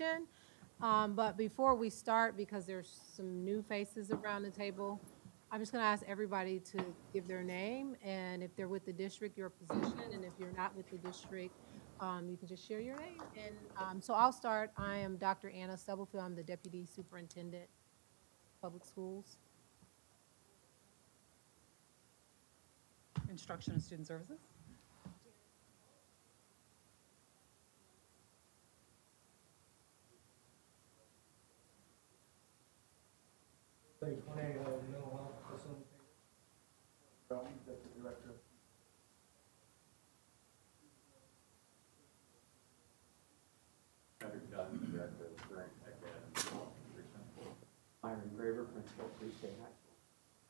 presentation. But before we start, because there's some new faces around the table, I'm just going to ask everybody to give their name, and if they're with the district, your position, and if you're not with the district, you can just share your name. And so I'll start. I am Dr. Anna Stubblefield. I'm the Deputy Superintendent of Public Schools. Instruction and Student Services. Mental health facilitator. Executive Director. Patrick Dunn, Director of Current Academy. Myron Graver, Principal of Free State High School.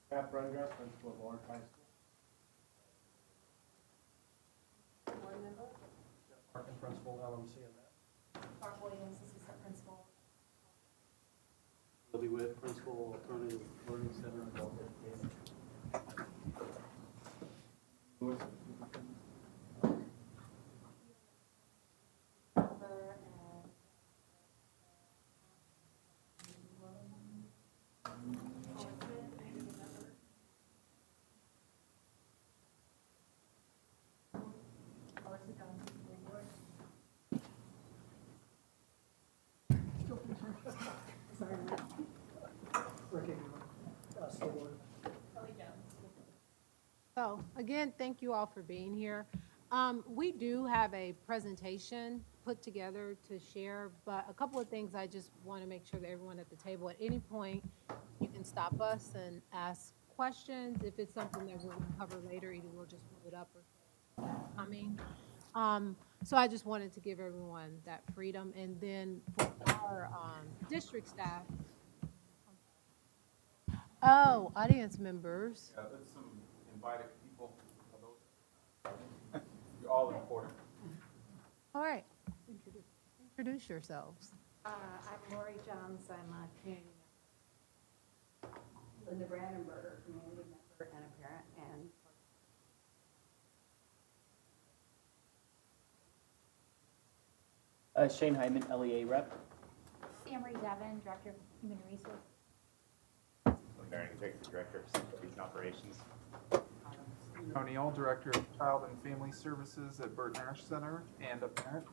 Pat Brungar, Principal of Lawrence High School. Board member. Parkin, Principal LMCMS. Clark Williams, Assistant Principal. Billy Witt, Principal, Alternative Learning Center, Adult Education. So again, thank you all for being here. We do have a presentation put together to share, but a couple of things I just want to make sure that everyone at the table, at any point, you can stop us and ask questions. If it's something that we're going to cover later, either we'll just move it up or coming. So I just wanted to give everyone that freedom. And then for our district staff, audience members. Yeah, there's some invited people. You're all important. All right, introduce yourselves. I'm Lori Johns. I'm a community member. Linda Brandenberger, community member and a parent. And Shane Hyman, LEA Rep. Amory Devin, Director of Human Resources. Barry, Executive Director of Student Operations. O'Neill, Director of Child and Family Services at Burt Nash Center and a parent.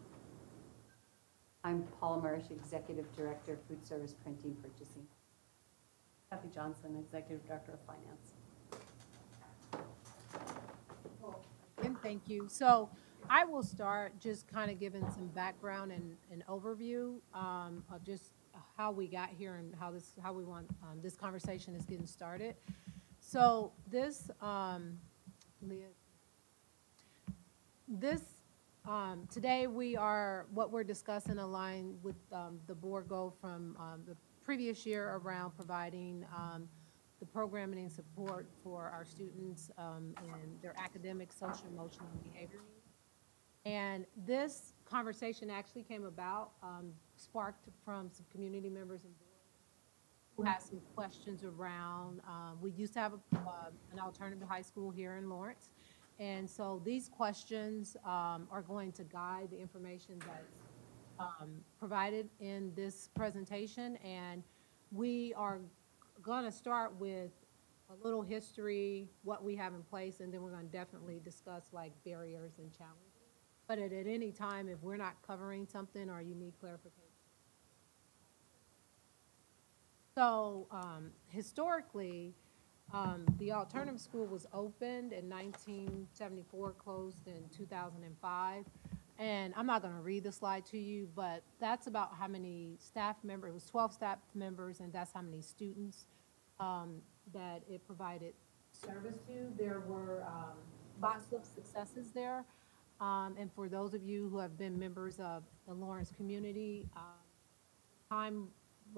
I'm Paula Marsh, Executive Director of Food Service Printing Purchasing. Kathy Johnson, Executive Director of Finance. And thank you. So I will start just kind of giving some background and an overview of just how we got here and how we want this conversation is getting started. So this today what we're discussing align with the board goal from the previous year around providing the programming and support for our students in their academic, social, emotional, and behavior needs. And this conversation actually came about, sparked from some community members and board who had some questions around, we used to have an alternative high school here in Lawrence. And so these questions are going to guide the information that's provided in this presentation. And we are going to start with a little history, what we have in place, and then we're going to definitely discuss like barriers and challenges. But at any time, if we're not covering something or you need clarification. So historically, the alternative school was opened in 1974, closed in 2005. And I'm not going to read the slide to you, but that's about how many staff members, it was 12 staff members, and that's how many students that it provided service to. There were lots of successes there. And for those of you who have been members of the Lawrence community,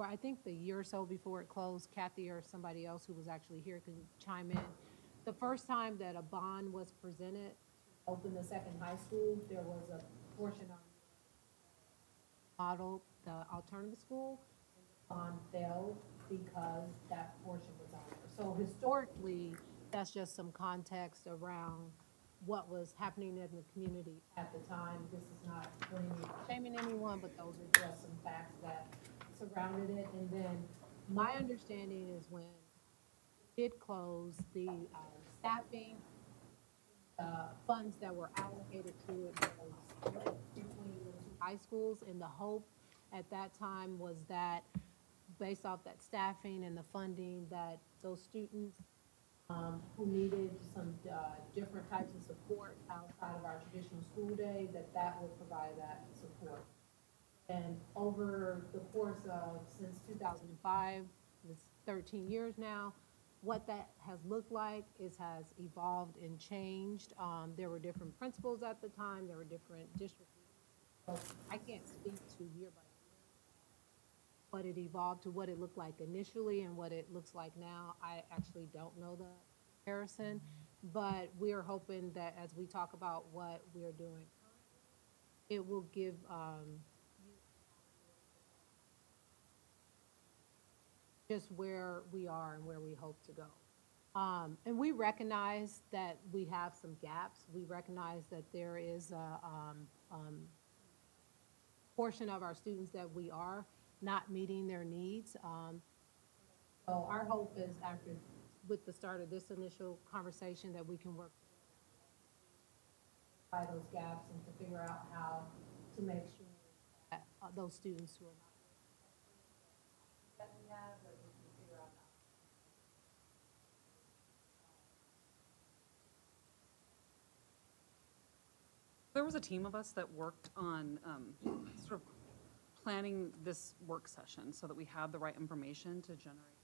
I think the year or so before it closed, Kathy or somebody else who was actually here can chime in. The first time that a bond was presented to open the second high school, there was a portion of model, the alternative school, and the bond failed because that portion was on there. So historically, that's just some context around what was happening in the community at the time. This is not blaming, shaming anyone. one, but those are just some facts that surrounded it. And then my understanding is when it did close, the staffing, funds that were allocated to it was split between the two high schools, and the hope at that time was that based off that staffing and the funding, that those students who needed some different types of support outside of our traditional school day, that would provide that support. And over the course of, since 2005, it's 13 years now, what that has looked like has evolved and changed. There were different principals at the time, there were different districts. So I can't speak to year by year, but it evolved to what it looked like initially and what it looks like now. I actually don't know the comparison, but we are hoping that as we talk about what we are doing, it will give just where we are and where we hope to go. And we recognize that we have some gaps. We recognize that there is a portion of our students that we are not meeting their needs. So our hope is after, with the start of this initial conversation, that we can work by those gaps and to figure out how to make sure that those students who are not that we have, that we can figure out how. There was a team of us that worked on sort of planning this work session so that we had the right information to generate.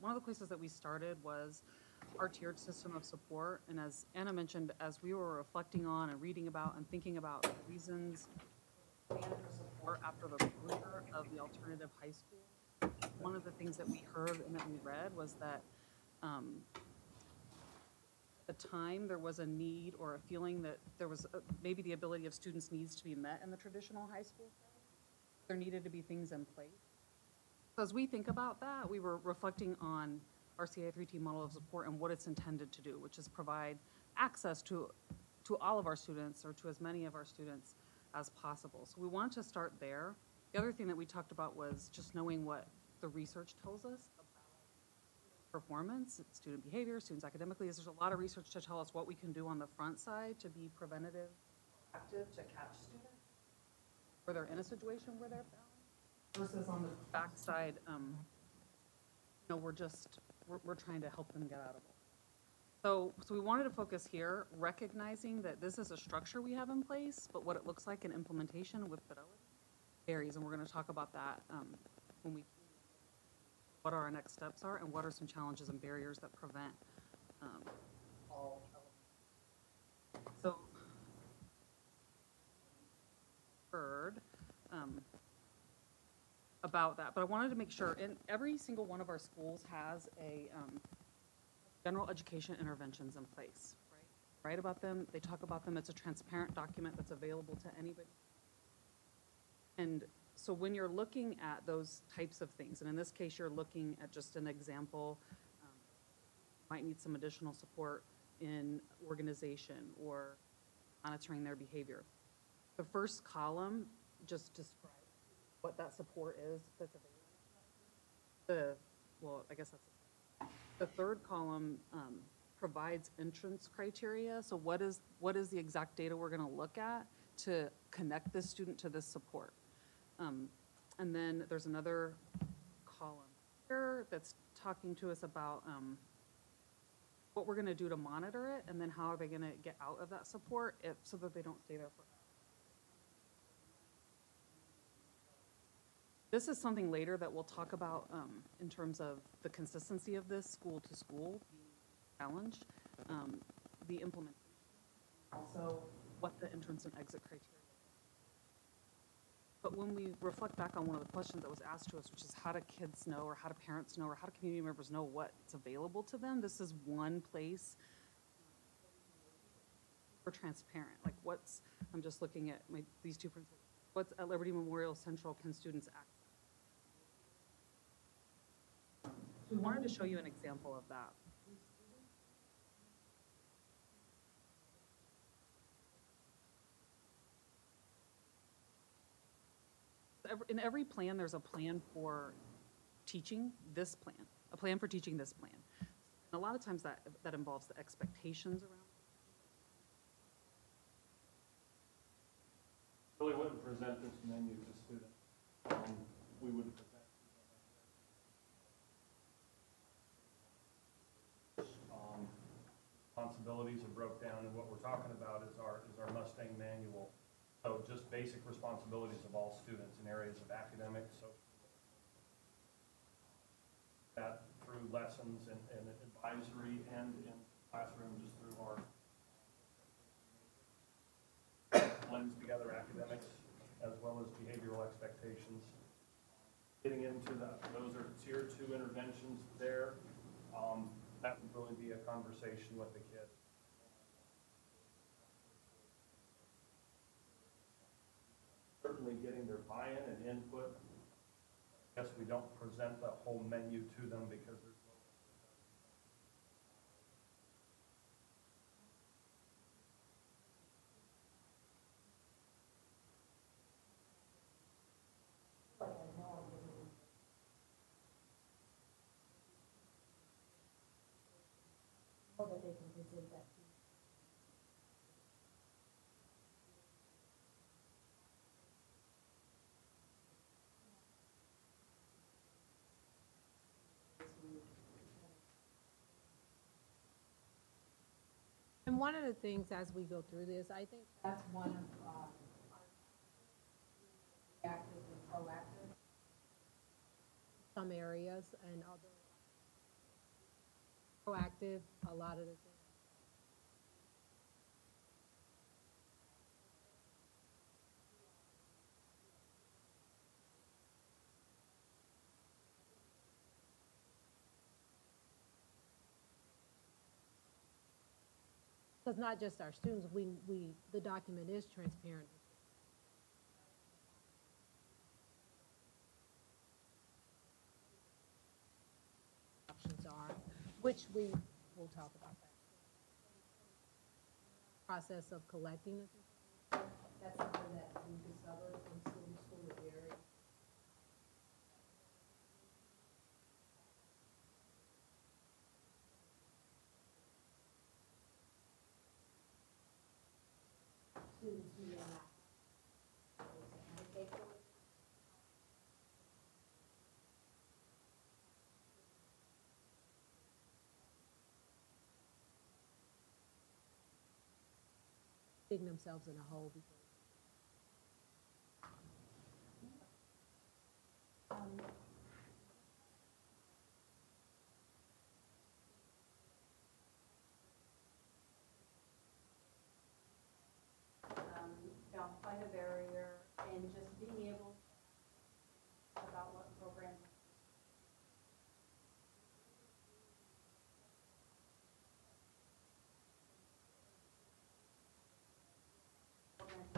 One of the places that we started was our tiered system of support. And as Anna mentioned, as we were reflecting on and reading about and thinking about the reasons for support after the closure of the alternative high school, one of the things that we heard and that we read was that at the time there was a need or a feeling that there was maybe the ability of students' needs to be met in the traditional high school. There needed to be things in place. So as we think about that, we were reflecting on our CA3T model of support and what it's intended to do, which is provide access to all of our students, or to as many of our students as possible. So we wanted to start there. The other thing that we talked about was just knowing what the research tells us about performance, student behavior, students academically. There's a lot of research to tell us what we can do on the front side to be preventative, active, to catch students where they're in a situation where they're found, versus on the back side, we're trying to help them get out of it. So we wanted to focus here, recognizing that this is a structure we have in place, but what it looks like in implementation with fidelity varies, and we're going to talk about that when we what our next steps are and what are some challenges and barriers that prevent all elements. So heard about that, but I wanted to make sure, and every single one of our schools has a general education interventions in place, right? Write about them, they talk about them. It's a transparent document that's available to anybody. And so when you're looking at those types of things, and in this case, you're looking at just an example, might need some additional support in organization or monitoring their behavior. The first column just describes what that support is that's available. The third column provides entrance criteria. So what is the exact data we're going to look at to connect this student to this support? And then there's another column here that's talking to us about what we're going to do to monitor it, and then how are they going to get out of that support so that they don't stay there forever. This is something later that we'll talk about in terms of the consistency of this school to school challenge, the implementation, also what the entrance and exit criteria. But when we reflect back on one of the questions that was asked to us, which is how do kids know, or how do parents know, or how do community members know what's available to them, this is one place for transparent. Like I'm just looking at these two principles. What's at Liberty Memorial Central can students access? We wanted to show you an example of that. in every plan, there's a plan for teaching this plan, a plan for teaching this plan. And a lot of times that involves the expectations around. Really wouldn't present this menu to students. We would present responsibilities are broke down, and what we're talking about is our Mustang manual. So just basic responsibilities of all students in areas of academics, social, that through lessons and advisory and in classroom, just through our blends together academics as well as behavioral expectations. Getting into those are tier 2 interventions there. That would really be a conversation with the kid. Certainly getting their buy-in and input. I guess we don't present the whole menu to them because there's that they can present that to. And one of the things as we go through this, I think that's one of reactive and proactive. Some areas and other proactive, a lot of the things. Because not just our students, the document is transparent. Options are, which we will talk about that. Process of collecting this. That's something that we discovered from school to school is very. Students who may not. Digging themselves in a hole because. Don't find a barrier and just being able about what programs. Programs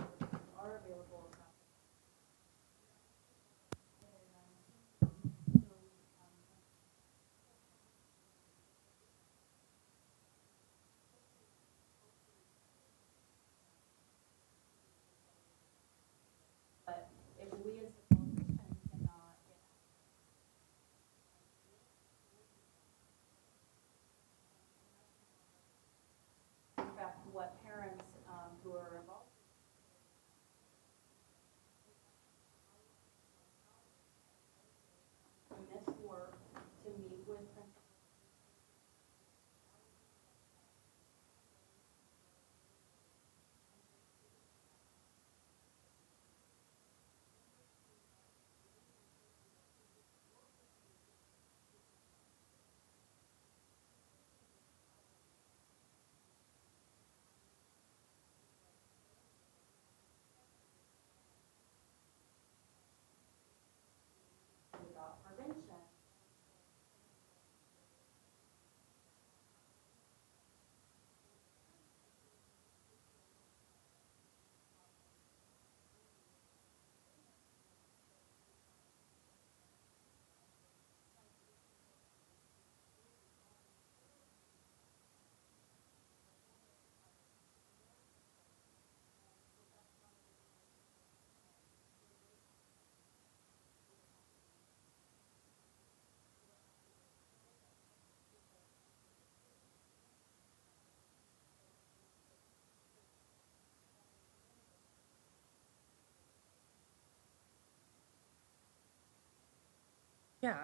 Yeah,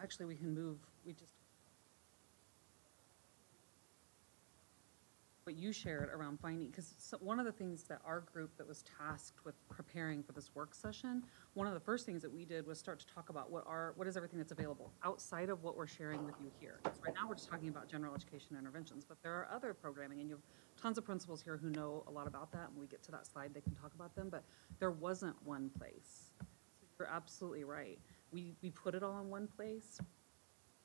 actually, we can move, what you shared around finding, because one of the things that our group that was tasked with preparing for this work session, one of the first things that we did was start to talk about what is everything that's available outside of what we're sharing with you here. So right now, we're just talking about general education interventions, but there are other programming, and you have tons of principals here who know a lot about that. When we get to that slide, they can talk about them, but there wasn't one place. So you're absolutely right. We put it all in one place.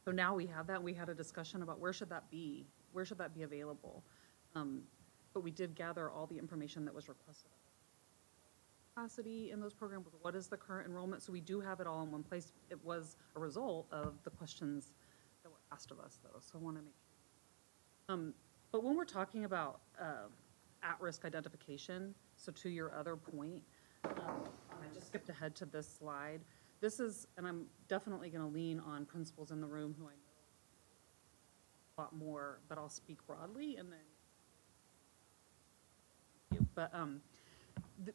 So now we have that, and we had a discussion about where should that be? Where should that be available? But we did gather all the information that was requested. Capacity in those programs, what is the current enrollment? So we do have it all in one place. It was a result of the questions that were asked of us, though, so I want to make sure. But when we're talking about at-risk identification, so to your other point, I just skipped ahead to this slide. This is, and I'm definitely going to lean on principals in the room who I know a lot more, but I'll speak broadly, and then but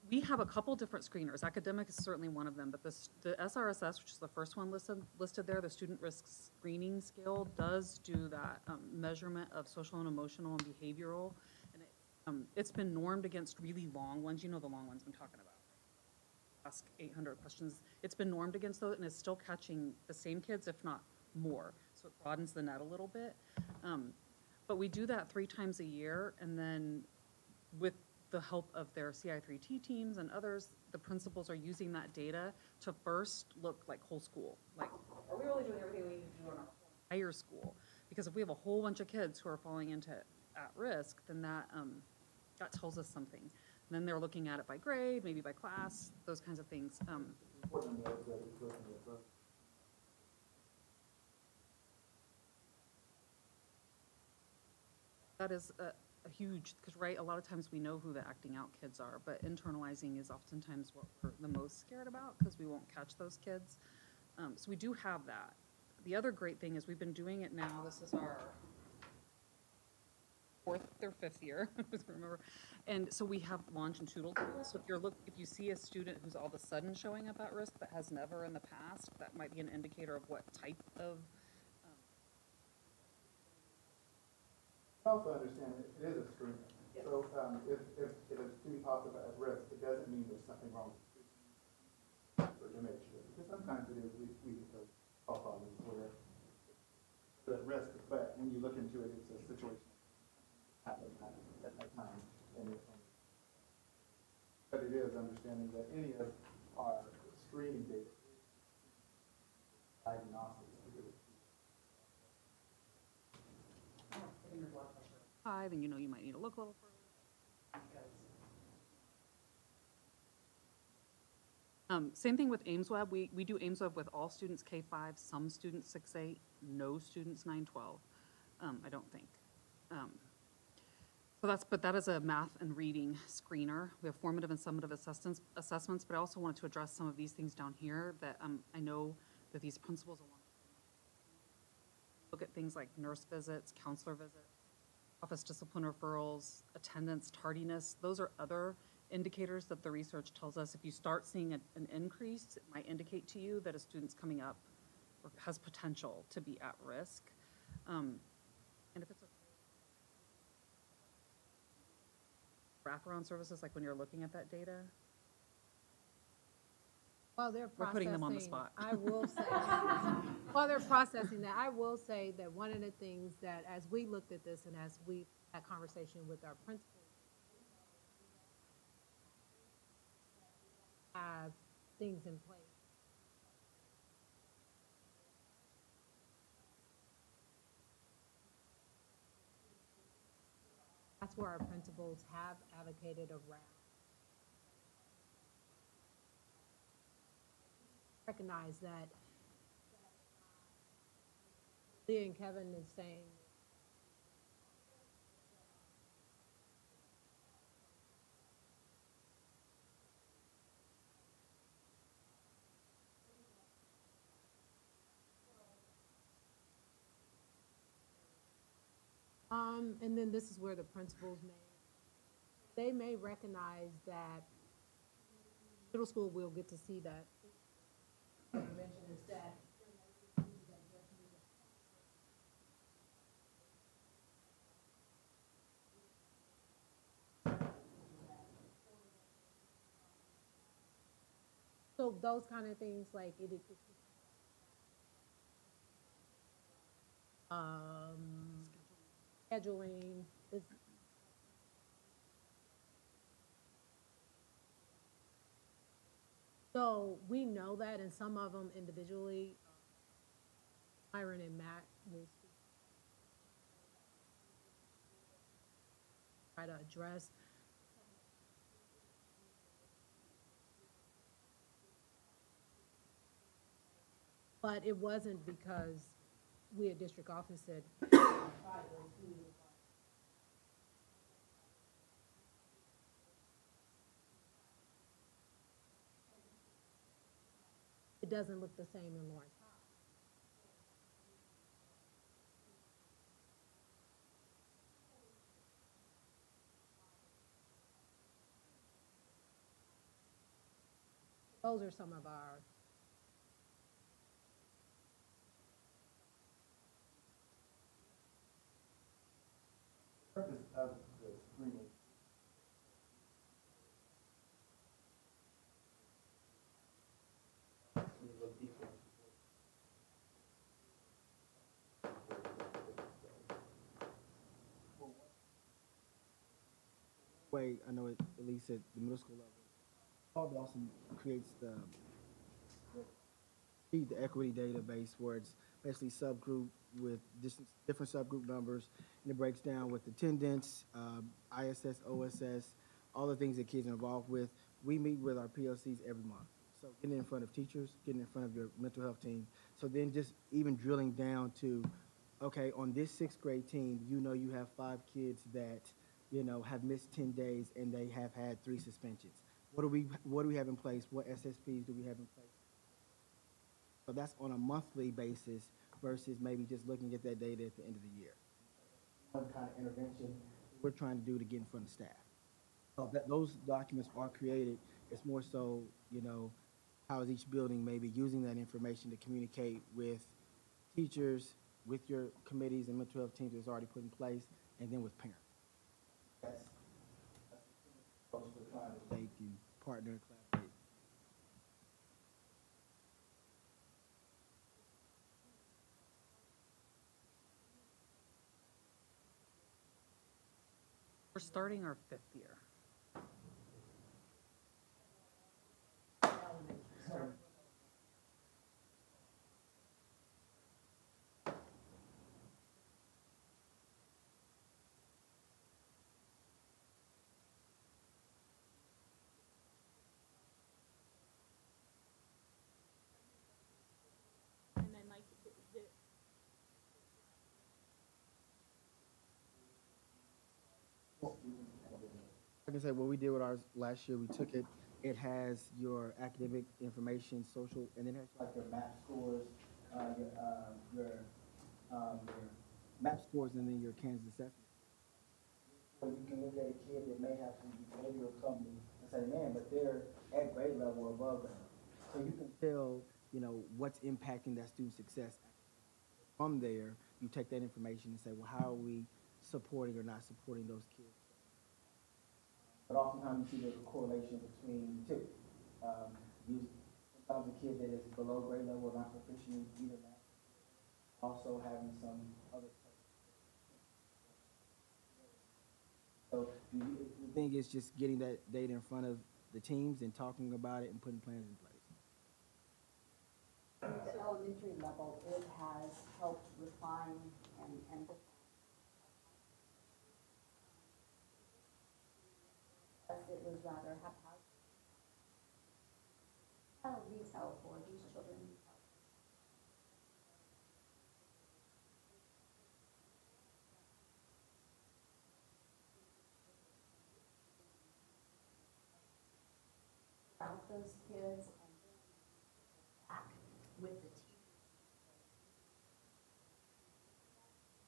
we have a couple different screeners. Academic is certainly one of them, but the SRSS, which is the first one listed there, the Student Risk Screening Scale, does do that measurement of social and emotional and behavioral. And it's been normed against really long ones. You know the long ones I'm talking about. Ask 800 questions. It's been normed against those, and it's still catching the same kids, if not more. So it broadens the net a little bit. But we do that 3 times a year, and then with the help of their CI3T teams and others, the principals are using that data to first look like whole school. Like, are we really doing everything we need to do in our entire school? Because if we have a whole bunch of kids who are falling into at risk, then that tells us something. And then they're looking at it by grade, maybe by class, those kinds of things. That is a huge, because right, a lot of times we know who the acting out kids are, but internalizing is oftentimes what we're the most scared about because we won't catch those kids. So we do have that. The other great thing is we've been doing it now. This is our 4th or 5th year, I remember. And so we have longitudinal tools. So if you see a student who's all of a sudden showing up at risk that has never in the past, that might be an indicator of what type of I also understand it is a screener. Yes. So if a student pops up at risk, it doesn't mean there's something wrong with the student. So to make sure, because sometimes it is we get call problems where they're at risk, but when you look into it, it's a situation that happens at that time. But it is understanding that any of our screening data diagnostics. high, then you know you might need to look a little further. Same thing with AIMSweb. We do AIMSweb with all students K-5, some students 6-8, no students 9-12, I don't think. But that is a math and reading screener. We have formative and summative assessments, but I also wanted to address some of these things down here that I know that these principals will want to look at things like nurse visits, counselor visits, office discipline referrals, attendance, tardiness. Those are other indicators that the research tells us if you start seeing an increase, it might indicate to you that a student's coming up or has potential to be at risk. And if it's wraparound services, like when you're looking at that data, While they're we're putting them on the processing, spot. I will say, while they're processing that, I will say that one of the things that as we looked at this and as we had conversation with our principals, have things in place. That's where our principals have advocated around. Recognize that Leah and Kevin is saying and then this is where the principals may recognize that middle school will get to see that intervention is that So those kind of things, like scheduling is. So we know that, and some of them individually, Myron and Matt will try to address. But it wasn't because we at district office said, it doesn't look the same in Lawrence. Those are some of our. Purpose of the screening. Way, I know it, at least at the middle school level, Paul also creates the equity database where it's basically subgroup with different subgroup numbers, and it breaks down with attendance, ISS, OSS, all the things that kids are involved with. We meet with our PLCs every month. So getting in front of teachers, getting in front of your mental health team. So then just even drilling down to, okay, on this 6th grade team, you know you have 5 kids that, you know, have missed 10 days and they have had 3 suspensions. What do we have in place? What SSPs do we have in place? So that's on a monthly basis versus maybe just looking at that data at the end of the year. One kind of intervention we're trying to do to get in front of staff. So those documents are created. It's more so, you know, how is each building maybe using that information to communicate with teachers, with your committees and mental health teams that's already put in place, and then with parents. That's what we're trying to take and partner and collaborate. We're starting our 5th year. And then like I can say what we did with ours last year, we took it, it has your academic information, social, and then it has like your MAP scores, your MAP scores, and then your Kansas assessment. So you can look at a kid that may have some behavioral trouble and say, man, but they're at grade level or above that. So you can tell, you know, what's impacting that student's success. From there, you take that information and say, well, how are we supporting or not supporting those kids? But oftentimes you see there's a correlation between the two. Sometimes a kid that is below grade level or not proficient in either math, also having some other. So the thing is just getting that data in front of the teams and talking about it and putting plans in place. At the elementary level, it has helped refine and it was rather haphazard. Needs help, or these children need help. About those kids and back with the teachers.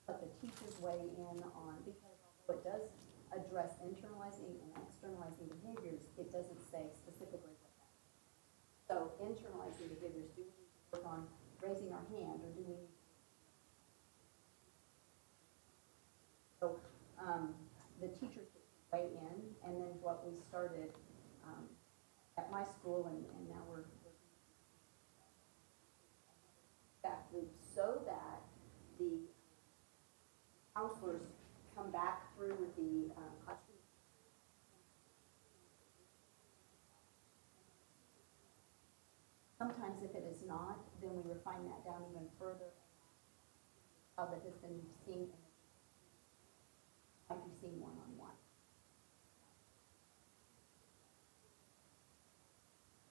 But the teachers weigh in on, because although it does address internalizing and externalizing behaviors, it doesn't say specifically what that is. So internalizing behaviors, do we need to work on raising our hand, or do we need to? So the teachers weigh in, and then what we started at my school, and now we're so that the counselors come back through with the classroom. Sometimes if it is not, then we refine that down even further. How that has been seen, might be seen one-on-one.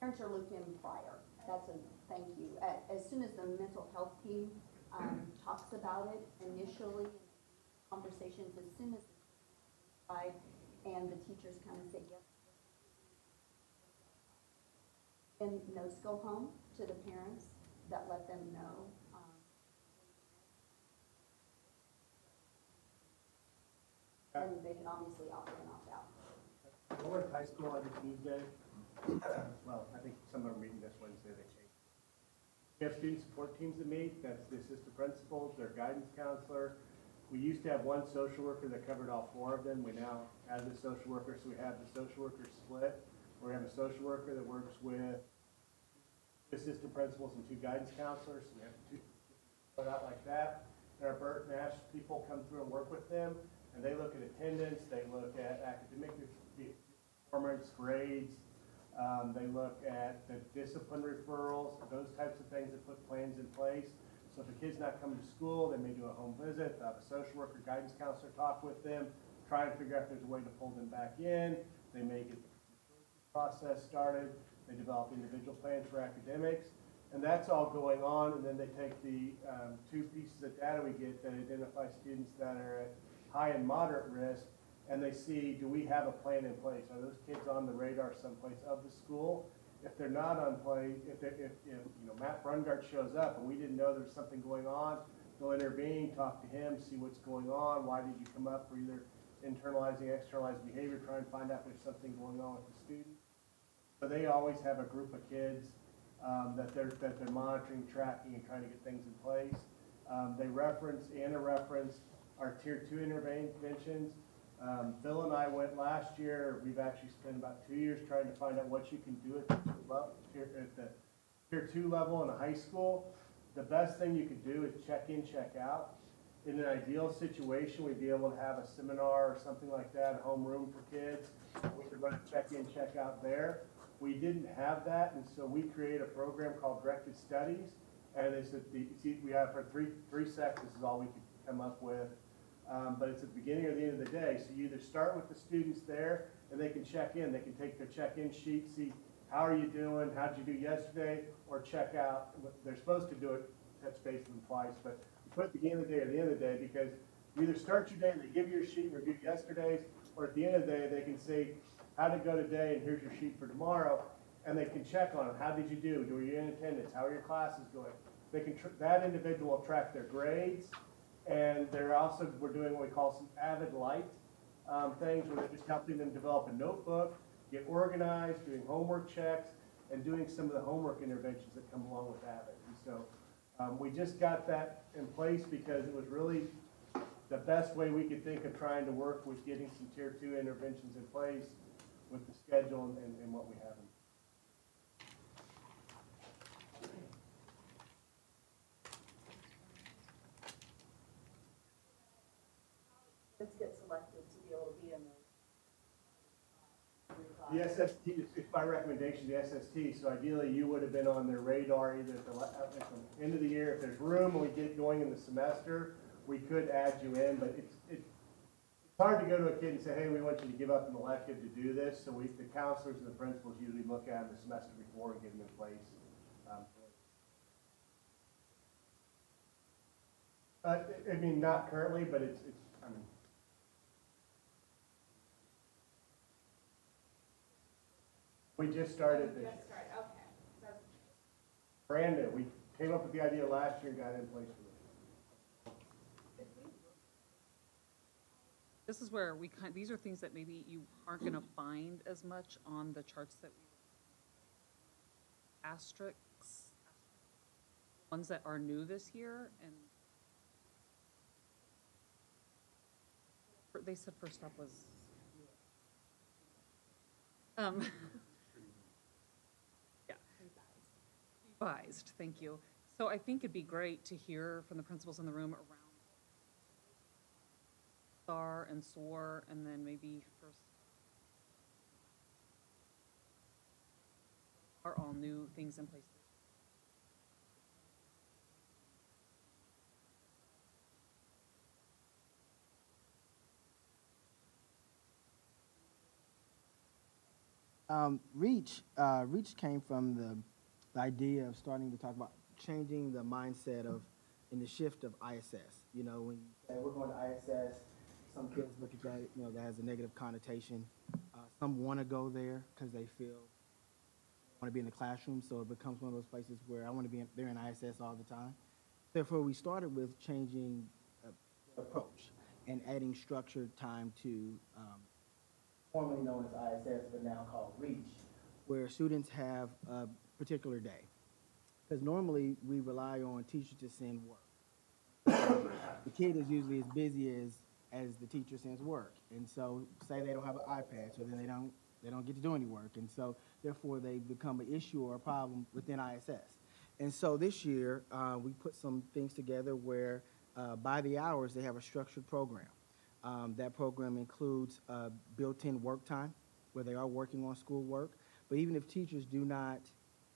Parents are looped in prior. That's a thank you. As soon as the mental health team talks about it initially, conversations, as soon as and the teachers kind of say yes, and notes go home to the parents that let them know. And they can obviously opt in, opt out. Over at high school every Tuesday. Well, I think some of them are meeting this Wednesday, they changed. We have student support teams that meet. That's the assistant principals, their guidance counselor. We used to have one social worker that covered all 4 of them. We now add the social worker, so we have the social worker split. We have a social worker that works with assistant principals and 2 guidance counselors. So we have 2 split out like that. And our Burt Nash people come through and work with them. And they look at attendance, they look at academic performance, grades, they look at the discipline referrals, those types of things that put plans in place. So if a kid's not coming to school, they may do a home visit, have a social worker, guidance counselor talk with them, try and figure out if there's a way to pull them back in. They may get the process started, they develop individual plans for academics, and that's all going on. And then they take the 2 pieces of data we get that identify students that are at high and moderate risk, and they see, do we have a plan in place? Are those kids on the radar someplace of the school? If they're not on play, if you know, Matt Brungart shows up and we didn't know there's something going on, they'll intervene, talk to him, see what's going on. Why did you come up for either internalizing, externalizing behavior, try and find out if there's something going on with the student. So they always have a group of kids that they're monitoring, tracking, and trying to get things in place. Anna referenced our Tier 2 interventions. Phil and I went last year. We've actually spent about 2 years trying to find out what you can do at the Tier 2 level in a high school. The best thing you could do is check in, check out. In an ideal situation, we'd be able to have a seminar or something like that, a homeroom for kids. We could run a check in, check out there. We didn't have that, and so we created a program called Directed Studies. And it's at we have for three sects. This is all we could come up with. But it's at the beginning or the end of the day. So you either start with the students there, and they can check in. They can take their check-in sheet, see how are you doing, how did you do yesterday, or check out. They're supposed to do it, touch base with them twice, but you put at the beginning of the day or the end of the day, because you either start your day and they give you your sheet and review yesterday's, or at the end of the day they can say, how did it go today, and here's your sheet for tomorrow, and they can check on it. How did you do? Were you in attendance? How are your classes going? They can that individual will track their grades. And we're doing what we call some Avid Light things, where they're just helping them develop a notebook, get organized, doing homework checks, and doing some of the homework interventions that come along with Avid. And so we just got that in place because it was really the best way we could think of trying to work with getting some Tier 2 interventions in place with the schedule and what we have. Get selected to be able to be in the SST, it's by recommendation, the SST, so ideally you would have been on their radar either at the end of the year. If there's room and we get going in the semester, we could add you in, but it's hard to go to a kid and say, hey, we want you to give up an elective to do this. So the counselors and the principals usually look at them the semester before and get them in place. I mean, not currently, but it's I mean, we just started this. Okay. So Brand new. We came up with the idea last year and got it in place for this. This is where these are things that maybe you aren't going to find as much on the charts that we asterisks, ones that are new this year, and they said first up was yeah, revised. Thank you. So I think it'd be great to hear from the principals in the room around STAR and SOAR, and then maybe first are all new things in place. Reach came from the idea of starting to talk about changing the mindset of, in the shift of ISS. You know, when you say we're going to ISS, some kids look at that, you know, that has a negative connotation. Some want to go there because they feel want to be in the classroom, so it becomes one of those places where I want to be there in ISS all the time. Therefore, we started with changing approach and adding structured time to formerly known as ISS, but now called REACH, where students have a particular day. Because normally we rely on teachers to send work. The kid is usually as busy as the teacher sends work. And so say they don't have an iPad, so then they don't get to do any work. And so therefore they become an issue or a problem within ISS. And so this year we put some things together where by the hours they have a structured program. That program includes built-in work time, where they are working on schoolwork. But even if teachers do not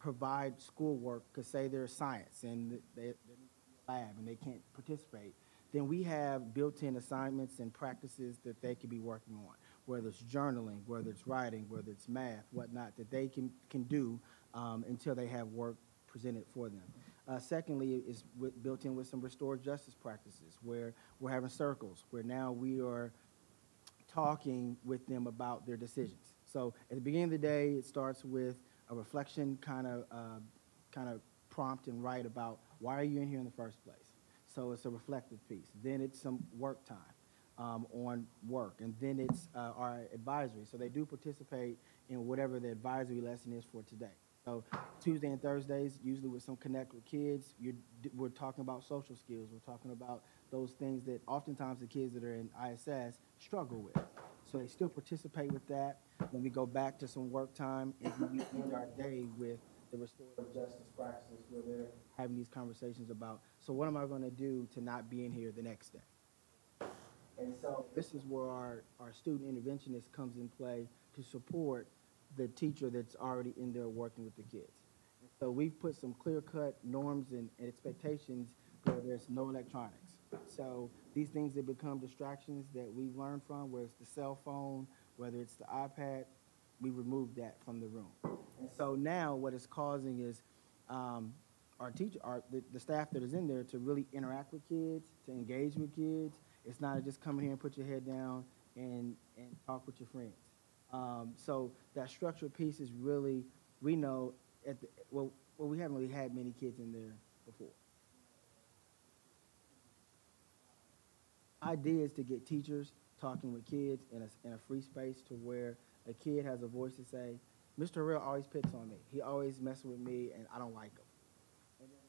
provide schoolwork, because say there's science and they're in the lab and they can't participate, then we have built-in assignments and practices that they can be working on, whether it's journaling, whether it's writing, whether it's math, whatnot, that they can do until they have work presented for them. Secondly, is built in with some restored justice practices, where we're having circles, where now we are talking with them about their decisions. So at the beginning of the day, it starts with a reflection kind of prompt and write about why are you in here in the first place. So it's a reflective piece. Then it's some work time on work, and then it's our advisory. So they do participate in whatever the advisory lesson is for today. So Tuesday and Thursdays, usually with some connect with kids, we're talking about social skills. We're talking about those things that oftentimes the kids that are in ISS struggle with. So they still participate with that. Then we go back to some work time, and we end our day with the restorative justice practices, where they're having these conversations about, so what am I going to do to not be in here the next day? And so this is where our student interventionist comes in play to support the teacher that's already in there working with the kids. And so we've put some clear-cut norms and expectations where there's no electronics. So these things that become distractions that we've learned from, whether it's the cell phone, whether it's the iPad, we remove that from the room. And so now what it's causing is the staff that is in there to really interact with kids, to engage with kids. It's not just come here and put your head down and talk with your friends. So that structured piece is really, we know, we haven't really had many kids in there before. Idea is to get teachers talking with kids in a free space to where a kid has a voice to say, Mr. Harrell always picks on me. He always messes with me, and I don't like him. And then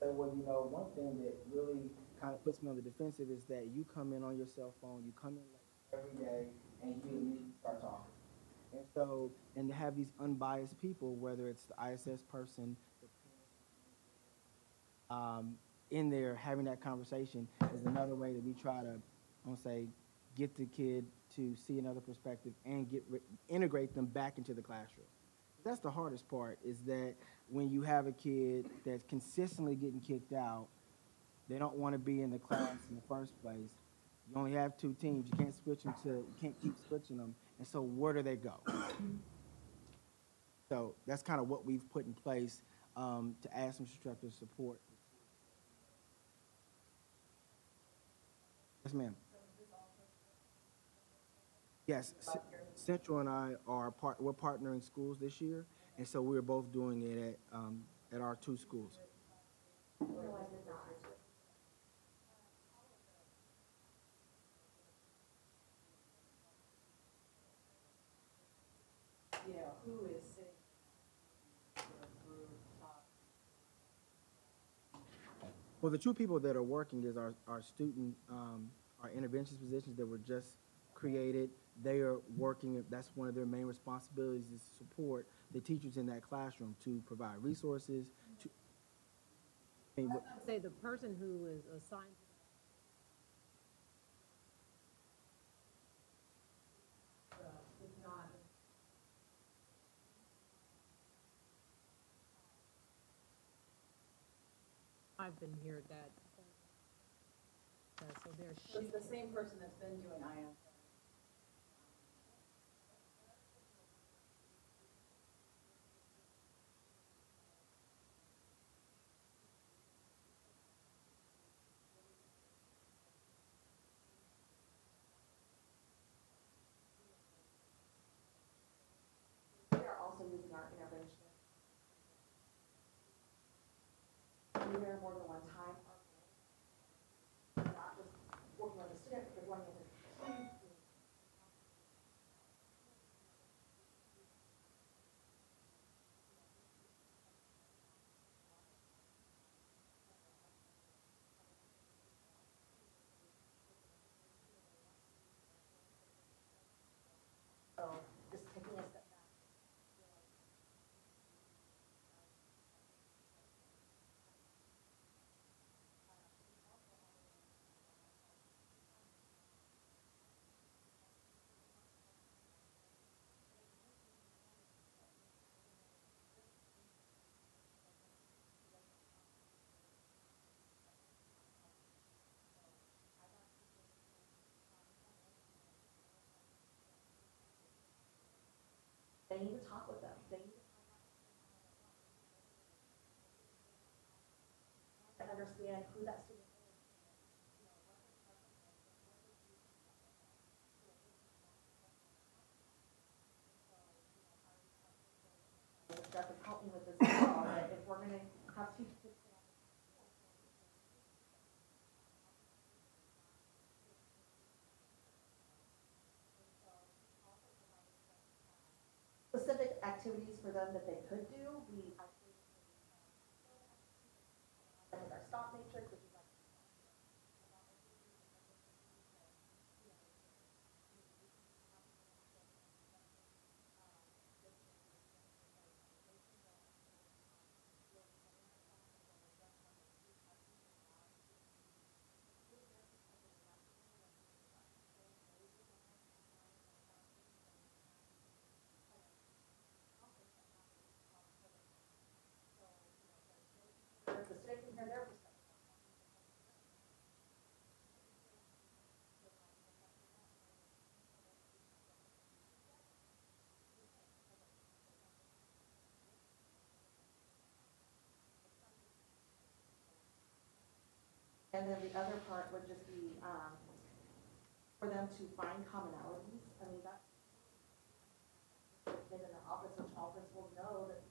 say, well, you know, one thing that really kind of puts me on the defensive is that you come in on your cell phone, you come in late every day, and you immediately start talking. And so, and to have these unbiased people, whether it's the ISS person, in there having that conversation is another way that we try to, I won't say, get the kid to see another perspective and integrate them back into the classroom. That's the hardest part, is that when you have a kid that's consistently getting kicked out, they don't want to be in the class in the first place. You only have two teams. You can't switch them you can't keep switching them. And so where do they go? So that's kind of what we've put in place to add some structural support. Yes, ma'am. Yes, Central and I we're partnering schools this year, and so we're both doing it at our two schools. You know, who is sitting Well, the two people that are working is our student, our interventions positions that were just created. They are working, that's one of their main responsibilities, is to support the teachers in that classroom, to provide resources, I mean, Say the person who is assigned to that is not. I've been here that, so they're So it's the same person that's been doing IS. We are also using our intervention. Be there more than one time. Not just working with a student, but working with a team. So just taking a step back. They need to talk with them. They need to understand who that student is. Stuff is helping with this as well, that if we're gonna have teachers. Specific activities for them that they could do, we actually with our stop matrix, which is like the student can hear their perspective. And then the other part would just be for them to find commonalities. I mean, that's in the office, which office will know that.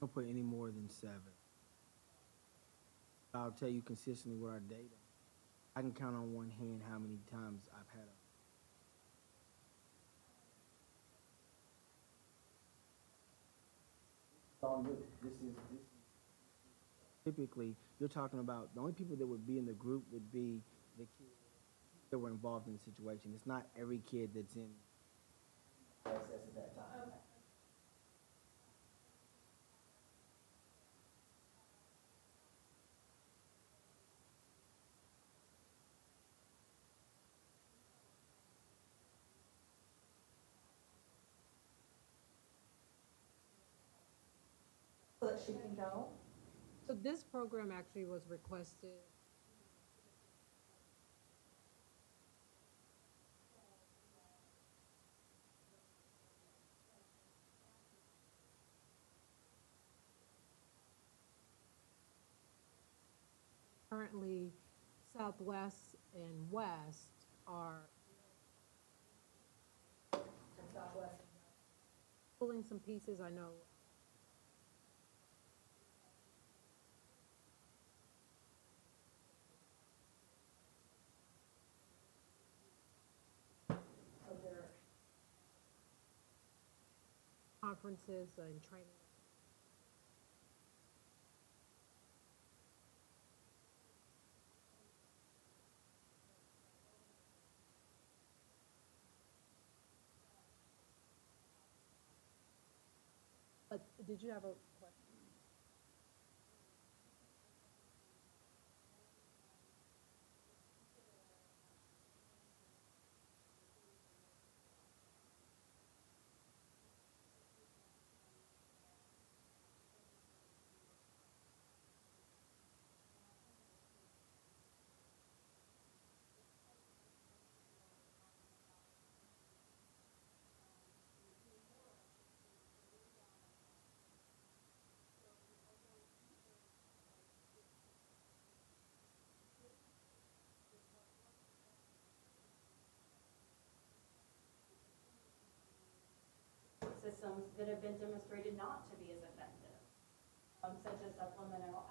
don't put any more than 7. I'll tell you consistently with our data, I can count on one hand how many times I've had this is typically you're talking about the only people that would be in the group would be the kids that were involved in the situation. It's not every kid that's in ISS at that time. Okay. So that she can know. So this program actually was requested. Currently, Southwest and West are. And Southwest pulling some pieces, I know. Conferences and training. But did you have a question? Systems that have been demonstrated not to be as effective, such as supplemental.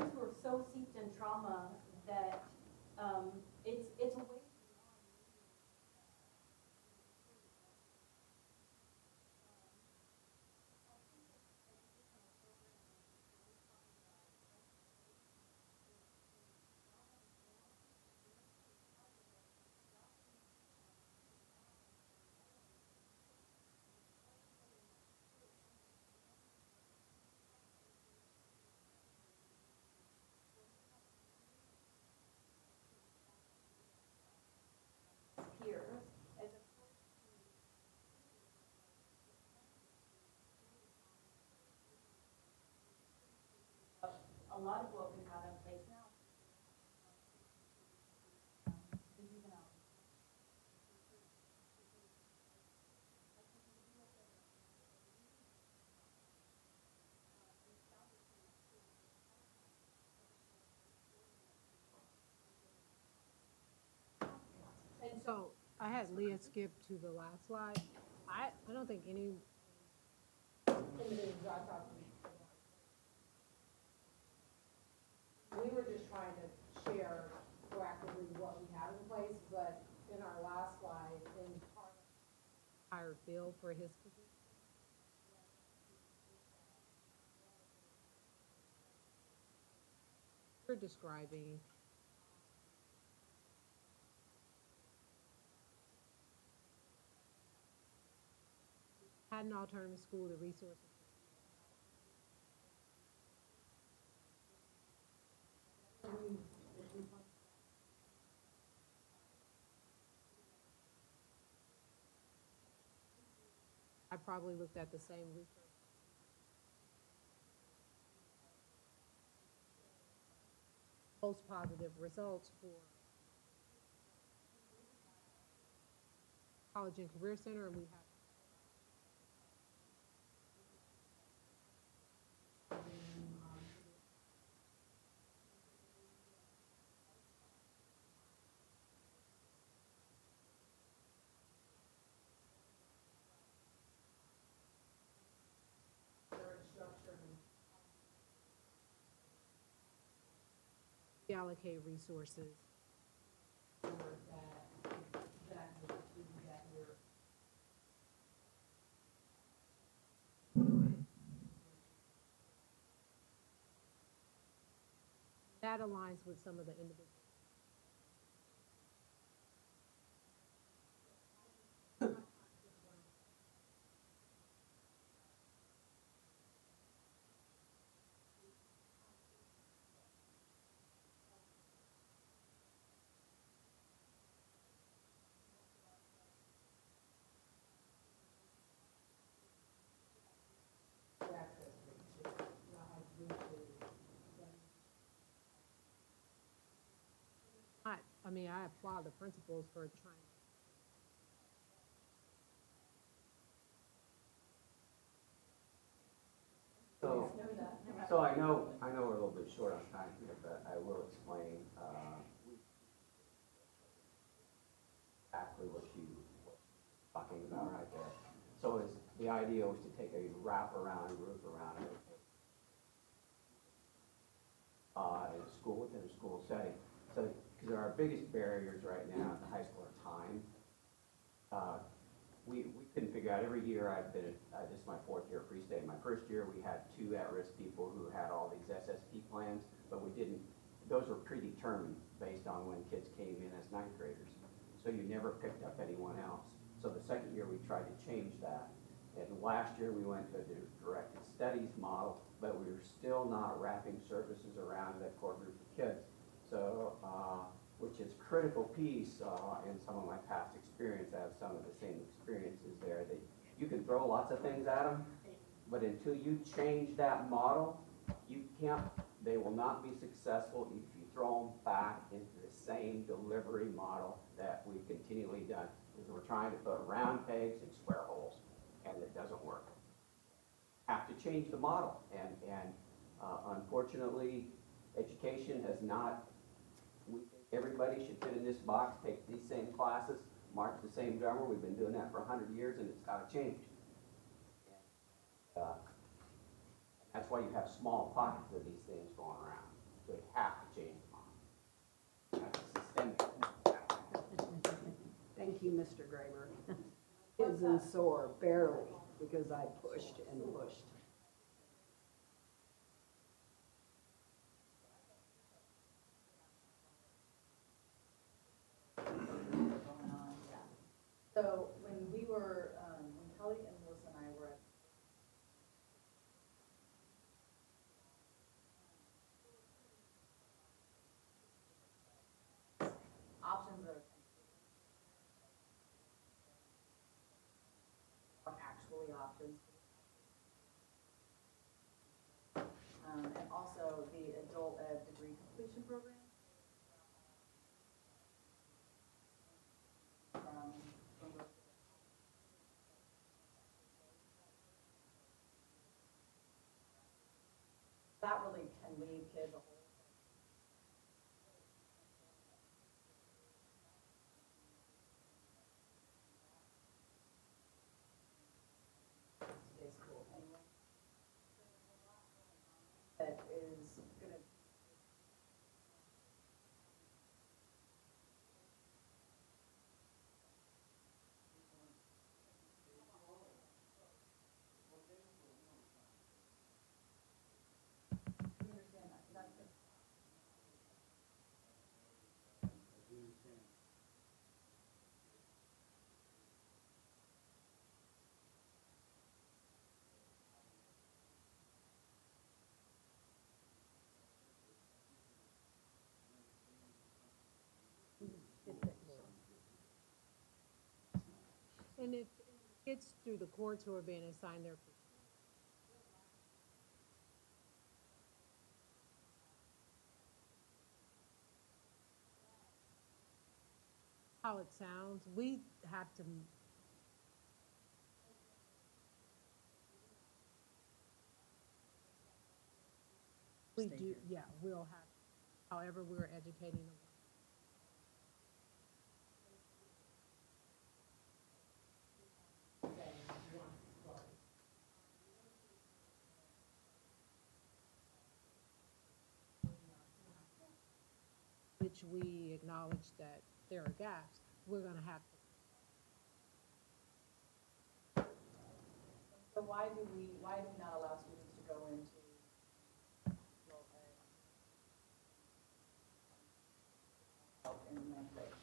Who are so steeped in trauma that it's a way. Peers, as a lot of what we have in place now. And so I had Leah skip to the last slide. I don't think any individuals I talked to, we were just trying to share proactively what we have in place, but in our last slide, in part of hired Bill for his position. We're describing had an alternative school, the resources. I probably looked at the same research. Most positive results for College and Career Center, and we have allocate resources for that exactly that we're that aligns with some of the individuals. I mean, I applaud the principals for trying. So I know we're a little bit short on time here, but I will explain, exactly what she was talking about right there. So the idea was to take a wraparound group around it. In a school, within a school setting. So, because our biggest barriers right now at the high school are time. We couldn't figure out, every year this is my 4th year at Free State. My first year, we had 2 at-risk people who had all these SSP plans, but those were predetermined based on when kids came in as 9th graders. So you never picked up anyone else. So the second year, we tried to change that. And last year, we went to a directed studies model, but we were still not wrapping services around that core group of kids. So, which is a critical piece in some of my past experience. I have some of the same experiences there, that you can throw lots of things at them, but until you change that model, they will not be successful if you throw them back into the same delivery model that we've continually done. Because we're trying to put round pegs in square holes, and it doesn't work. Have to change the model, and unfortunately, education has not. Everybody should fit in this box, take these same classes, march the same drummer. We've been doing that for 100 years, and it's got to change. That's why you have small pockets of these things going around. So you have to change the model. That's systemic. Thank you, Mr. Graber. Kids and sore, barely, because I pushed and pushed. So when we were, when Kelly and Melissa and I were at options that are actually options. And also the adult ed degree completion program. That really can leave kids a whole. Today's school anyway. That is gonna. And if it's through the courts who are being assigned their. How it sounds, we have to. We do, yeah, we'll have, however, we're educating them. Which we acknowledge that there are gaps, we're gonna have to. So why do we not allow students to go into in ninth grade?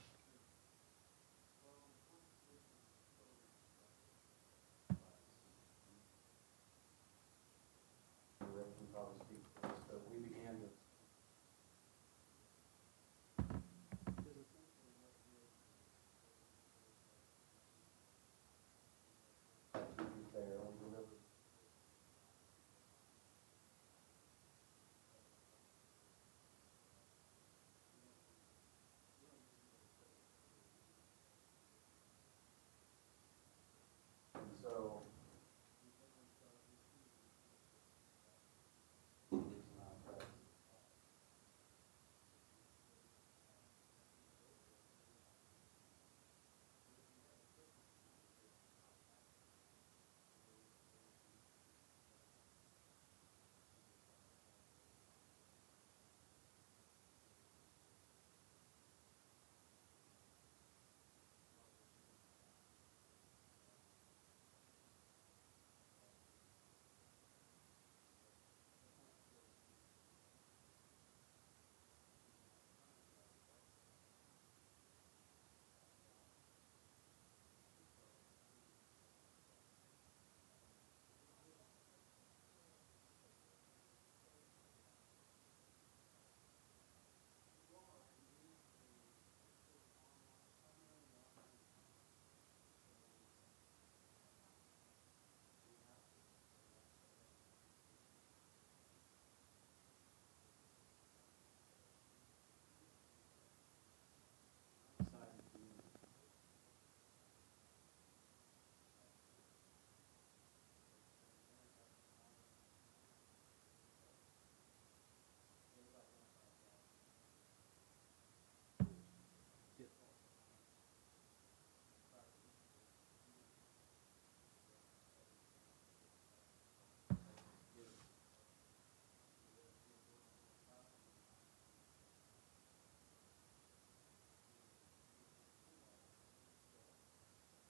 Rick can probably speak to this, but we began with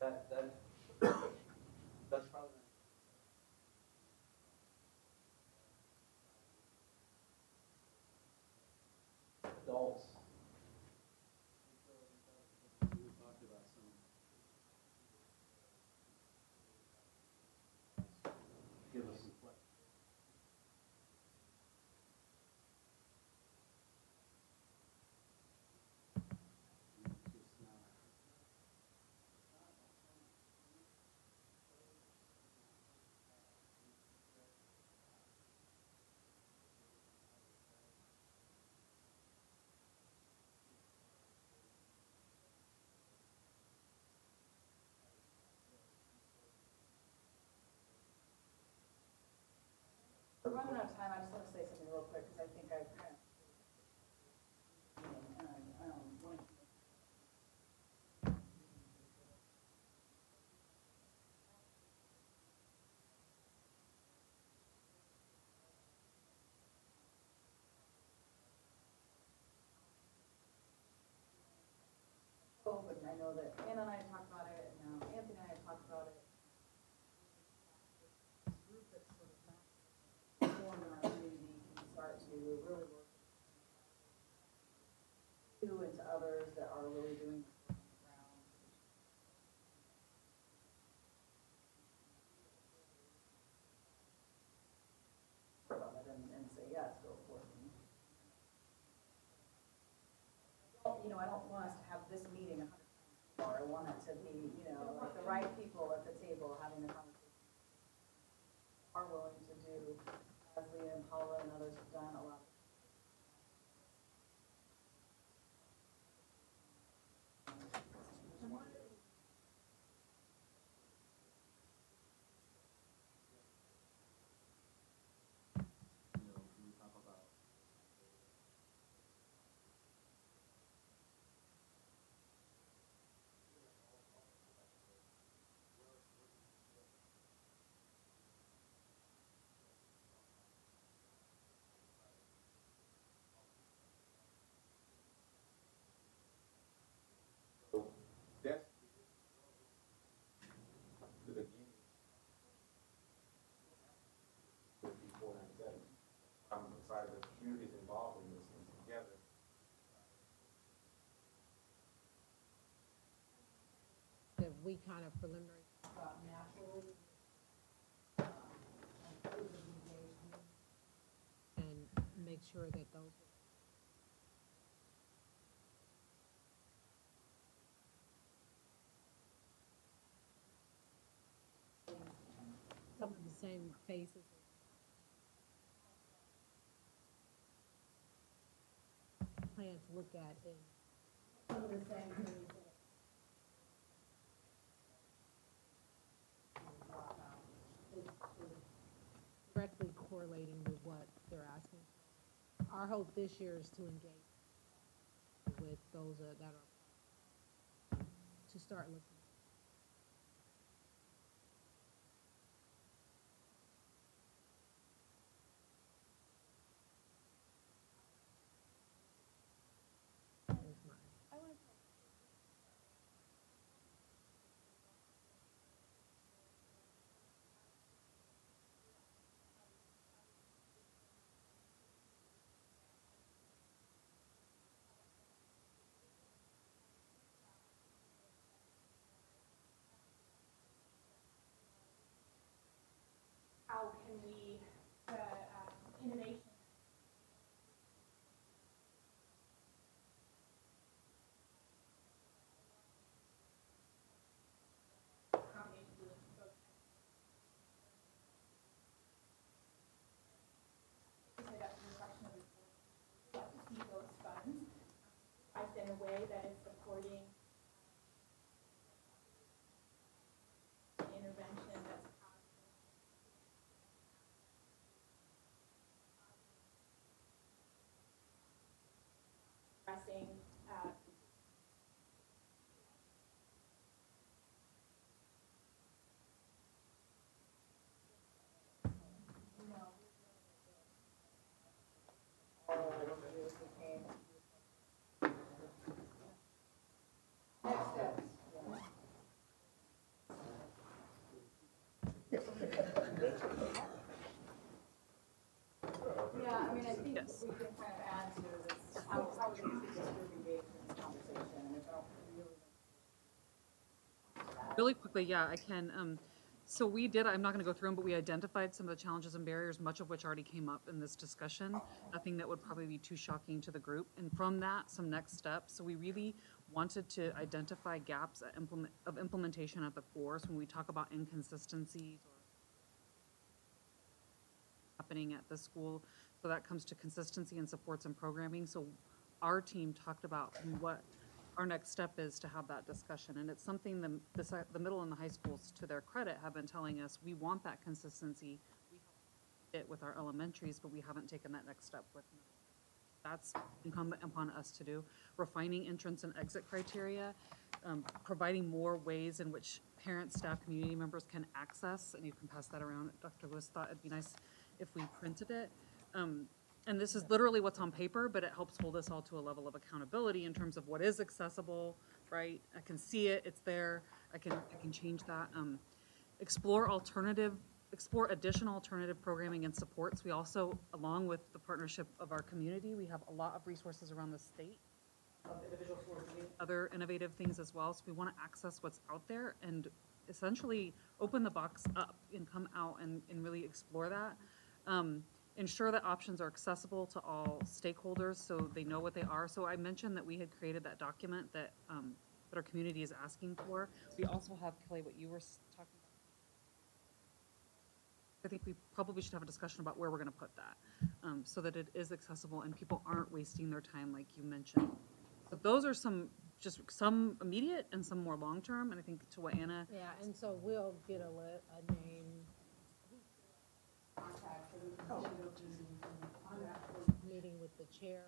That's probably. Adults. We talked about some. Give us some flex. We're running out of time. I just want to say something real quick because I think I've kind of. But I know that Anna and I talked about it, and Anthony and I talked about it. This group that's sort of not formed in our community can start to really work and to others that are really doing the work on the ground. About it and say yes, go for it. I don't want us to have this meeting 100 times more. I want it to be, like the right people at the table having the conversation. Are willing to do, as Leah and Paula and others have done, a lot. That we kind of preliminary about naturally and make sure that those. Some of the same faces. Plan to look at and some of the same things. Directly correlating with what they're asking. Our hope this year is to engage with those that are to start looking. How can we, the innovation. In a way that is supporting intervention that's addressing Really quickly, yeah, I can. So we did, I'm not going to go through them, but we identified some of the challenges and barriers, much of which already came up in this discussion. Nothing that would probably be too shocking to the group. And from that, some next steps. So we really wanted to identify gaps of implementation at the core. So when we talk about inconsistencies or happening at the school, so that comes to consistency in supports and programming. So our team talked about what our next step is to have that discussion. And it's something the middle and the high schools, to their credit, have been telling us, we want that consistency. We have it with our elementaries, but we haven't taken that next step with them. That's incumbent upon us to do. Refining entrance and exit criteria, providing more ways in which parents, staff, community members can access, and you can pass that around. Dr. Lewis thought it'd be nice if we printed it. And this is literally what's on paper, but it helps hold us all to a level of accountability in terms of what is accessible, right? I can see it, it's there, I can change that. Explore additional alternative programming and supports. We also, along with the partnership of our community, we have a lot of resources around the state of individual schools doing other innovative things as well. So we want to access what's out there and essentially open the box up and come out and really explore that. Ensure that options are accessible to all stakeholders so they know what they are. So I mentioned that we had created that document that our community is asking for. We also have, Kelly, what you were talking about. I think we probably should have a discussion about where we're going to put that so that it is accessible and people aren't wasting their time like you mentioned. But those are some immediate and some more long-term, and I think to what Anna. Yeah, and so we'll get a name. Meeting with the chair.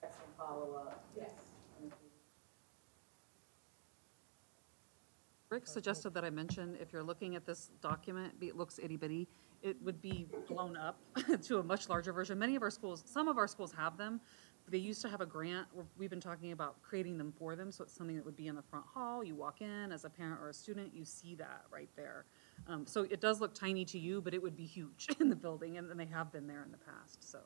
Some follow-up. Yes. Rick suggested that I mention, if you're looking at this document, it looks itty bitty, it would be blown up to a much larger version. Some of our schools have them. They used to have a grant. We've been talking about creating them for them, so it's something that would be in the front hall. You walk in as a parent or a student, you see that right there. So it does look tiny to you, but it would be huge in the building, and they have been there in the past, so.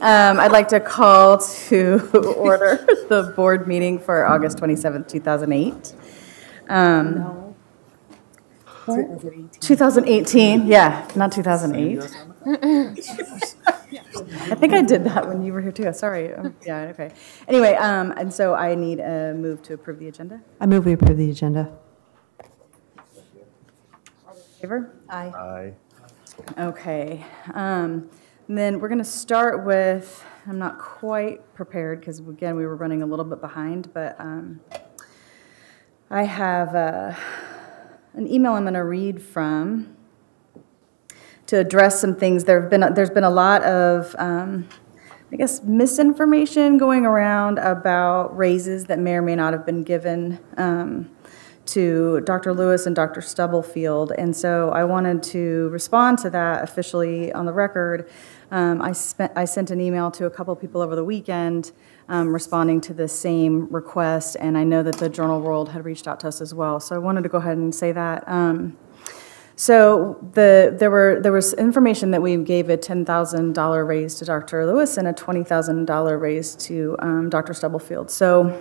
I'd like to call to order the board meeting for August 27th, 2008. 2018, yeah, not 2008. I think I did that when you were here too, sorry. Yeah, okay. Anyway, and so I need a move to approve the agenda. I move we approve the agenda. Favor? Aye. Aye. Okay. Then we're going to start with, I'm not quite prepared because, again, we were running a little bit behind, but I have an email I'm going to read from to address some things. There's been a lot of, I guess, misinformation going around about raises that may or may not have been given to Dr. Lewis and Dr. Stubblefield, and so I wanted to respond to that officially on the record. I sent an email to a couple of people over the weekend responding to the same request, and I know that the Journal World had reached out to us as well, so I wanted to go ahead and say that. So there was information that we gave a $10,000 raise to Dr. Lewis and a $20,000 raise to Dr. Stubblefield. So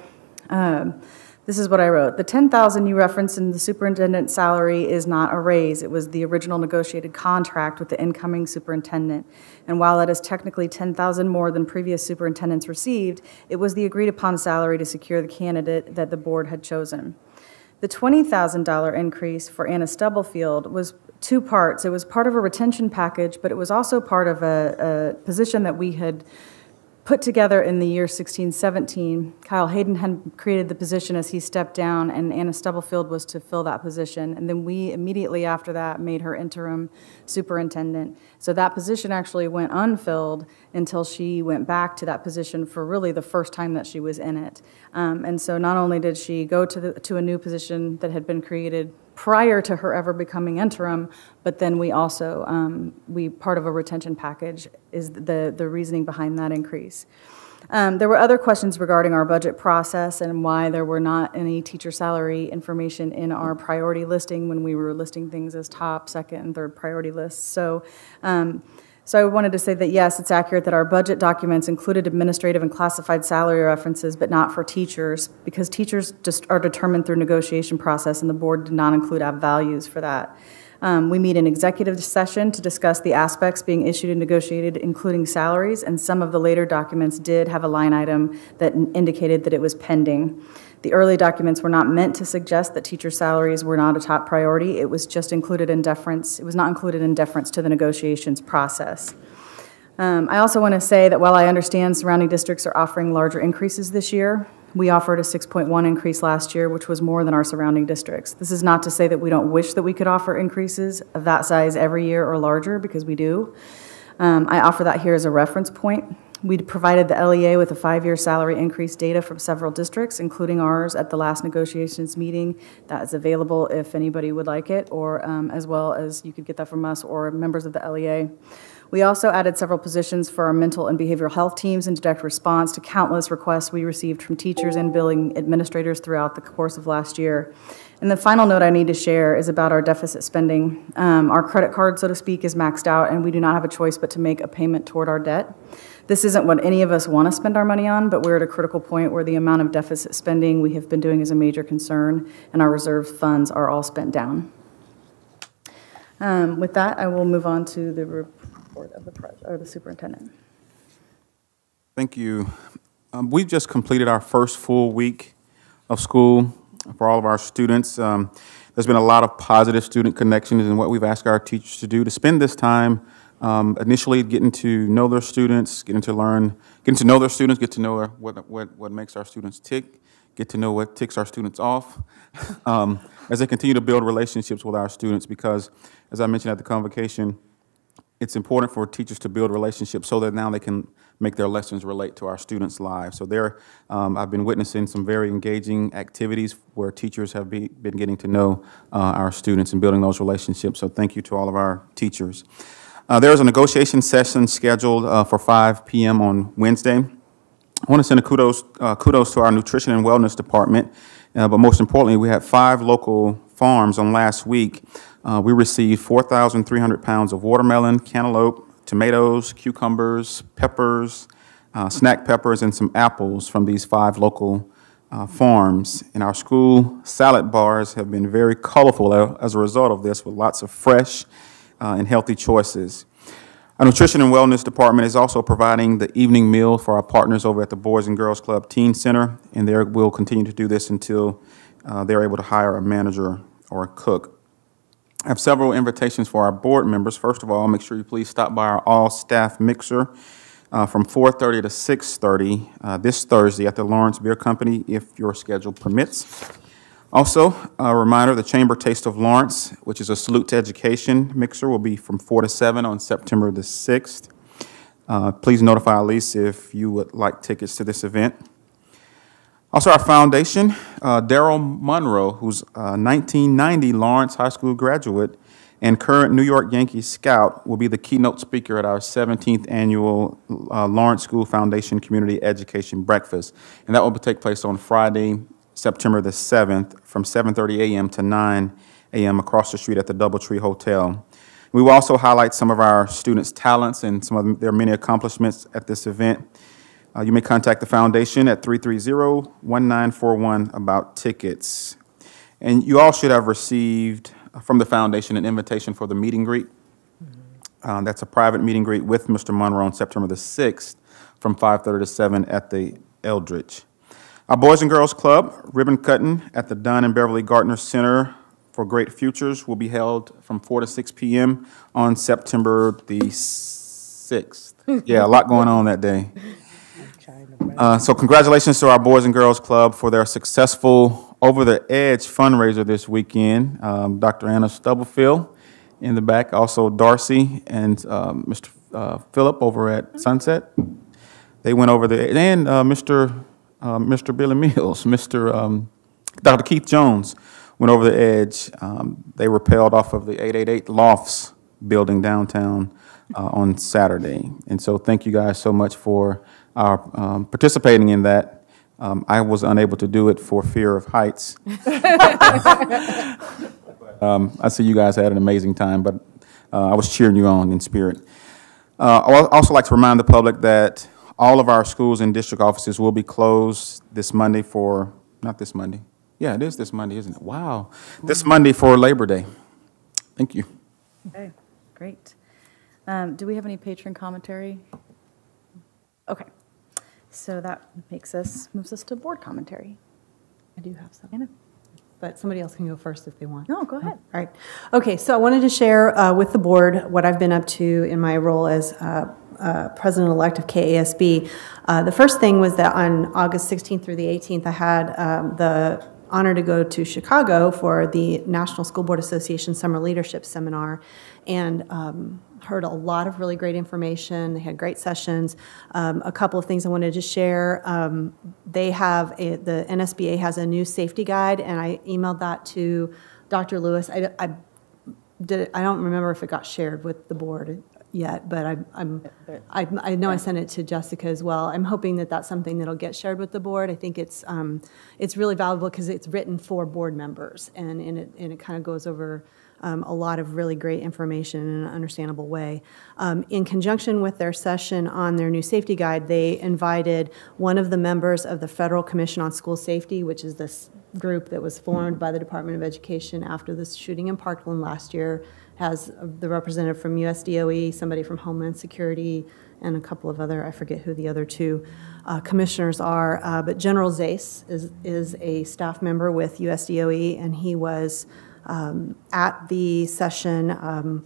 this is what I wrote. The $10,000 you referenced in the superintendent's salary is not a raise. It was the original negotiated contract with the incoming superintendent. And while it is technically $10,000 more than previous superintendents received, it was the agreed upon salary to secure the candidate that the board had chosen. The $20,000 increase for Anna Stubblefield was two parts. It was part of a retention package, but it was also part of a position that we had put together in the year 16-17. Kyle Hayden had created the position as he stepped down, and Anna Stubblefield was to fill that position. And then we immediately after that made her interim superintendent. So that position actually went unfilled until she went back to that position for really the first time that she was in it. And so not only did she go to a new position that had been created prior to her ever becoming interim, but then we also, part of a retention package is the reasoning behind that increase. There were other questions regarding our budget process and why there were not any teacher salary information in our priority listing when we were listing things as top, second, and third priority lists. So I wanted to say that, yes, it's accurate that our budget documents included administrative and classified salary references, but not for teachers, because teachers just are determined through negotiation process, and the board did not include app values for that. We meet in executive session to discuss the aspects being issued and negotiated, including salaries, and some of the later documents did have a line item that indicated that it was pending. The early documents were not meant to suggest that teacher salaries were not a top priority. It was just included in deference. It was not included in deference to the negotiations process. I also want to say that while I understand surrounding districts are offering larger increases this year, we offered a 6.1 increase last year, which was more than our surrounding districts. This is not to say that we don't wish that we could offer increases of that size every year or larger, because we do. I offer that here as a reference point. We provided the LEA with a 5-year salary increase data from several districts, including ours, at the last negotiations meeting. That is available if anybody would like it, or as well as you could get that from us or members of the LEA. We also added several positions for our mental and behavioral health teams in direct response to countless requests we received from teachers and billing administrators throughout the course of last year. And the final note I need to share is about our deficit spending. Our credit card, so to speak, is maxed out, and we do not have a choice but to make a payment toward our debt. This isn't what any of us want to spend our money on, but we're at a critical point where the amount of deficit spending we have been doing is a major concern, and our reserve funds are all spent down. With that, I will move on to the report of the superintendent. Thank you. We've just completed our first full week of school for all of our students. There's been a lot of positive student connections, and what we've asked our teachers to do to spend this time initially getting to know their students, getting to know their students, get to know what makes our students tick, get to know what ticks our students off, as they continue to build relationships with our students, because, as I mentioned at the convocation, it's important for teachers to build relationships so that now they can make their lessons relate to our students' lives. So I've been witnessing some very engaging activities where teachers have been getting to know our students and building those relationships. So thank you to all of our teachers. There's a negotiation session scheduled for 5 p.m. on Wednesday. I want to send a kudos to our nutrition and wellness department, but most importantly, we had 5 local farms on last week. We received 4,300 pounds of watermelon, cantaloupe, tomatoes, cucumbers, peppers, snack peppers, and some apples from these 5 local farms. And our school salad bars have been very colorful as a result of this, with lots of fresh and healthy choices. Our Nutrition and Wellness Department is also providing the evening meal for our partners over at the Boys and Girls Club Teen Center, and they will continue to do this until they're able to hire a manager or a cook. I have several invitations for our board members. First of all, make sure you please stop by our all-staff mixer from 4:30 to 6:30 this Thursday at the Lawrence Beer Company, if your schedule permits. Also, a reminder, the Chamber Taste of Lawrence, which is a salute to education mixer, will be from 4 to 7 on September the 6th. Please notify Elise if you would like tickets to this event. Also, our foundation, Daryl Monroe, who's a 1990 Lawrence High School graduate and current New York Yankees scout, will be the keynote speaker at our 17th annual Lawrence School Foundation Community Education Breakfast. And that will take place on Friday, September the 7th, from 7:30 a.m. to 9 a.m. across the street at the Doubletree Hotel. We will also highlight some of our students' talents and some of their many accomplishments at this event. You may contact the foundation at 330-1941 about tickets. And you all should have received from the foundation an invitation for the meet and greet. That's a private meet and greet with Mr. Monroe on September the 6th from 5:30 to 7 at the Eldridge. Our Boys and Girls Club ribbon cutting at the Dunn and Beverly Gardner Center for Great Futures will be held from 4 to 6 p.m. on September the 6th. Yeah, a lot going on that day. So congratulations to our Boys and Girls Club for their successful Over the Edge fundraiser this weekend. Dr. Anna Stubblefield in the back, also Darcy and Mr. Phillip over at Sunset. They went over the edge, and Mr. Billy Mills, Dr. Keith Jones went over the edge. They rappelled off of the 888 Lofts building downtown on Saturday. And so thank you guys so much for participating in that. I was unable to do it for fear of heights. I see you guys had an amazing time, but I was cheering you on in spirit. I would also like to remind the public that all of our schools and district offices will be closed this Monday for, not this Monday. Yeah, it is this Monday, isn't it? Wow. This Monday for Labor Day. Thank you. Okay, great. Do we have any patron commentary? Okay. So that moves us to board commentary. I do have some, but somebody else can go first if they want. No, go ahead. All right. Okay, so I wanted to share with the board what I've been up to in my role as President-elect of KASB. The first thing was that on August 16th through the 18th, I had the honor to go to Chicago for the National School Board Association Summer Leadership Seminar, and heard a lot of really great information. They had great sessions. A couple of things I wanted to share. The NSBA has a new safety guide, and I emailed that to Dr. Lewis. I don't remember if it got shared with the board yet, but I know I sent it to Jessica as well. I'm hoping that that's something that'll get shared with the board. I think it's really valuable because it's written for board members, and it kind of goes over a lot of really great information in an understandable way. In conjunction with their session on their new safety guide, they invited one of the members of the Federal Commission on School Safety, which is this group that was formed by the Department of Education after this shooting in Parkland last year, has the representative from USDOE, somebody from Homeland Security, and a couple of other, I forget who the other two commissioners are, but General Zais is a staff member with USDOE, and he was at the session.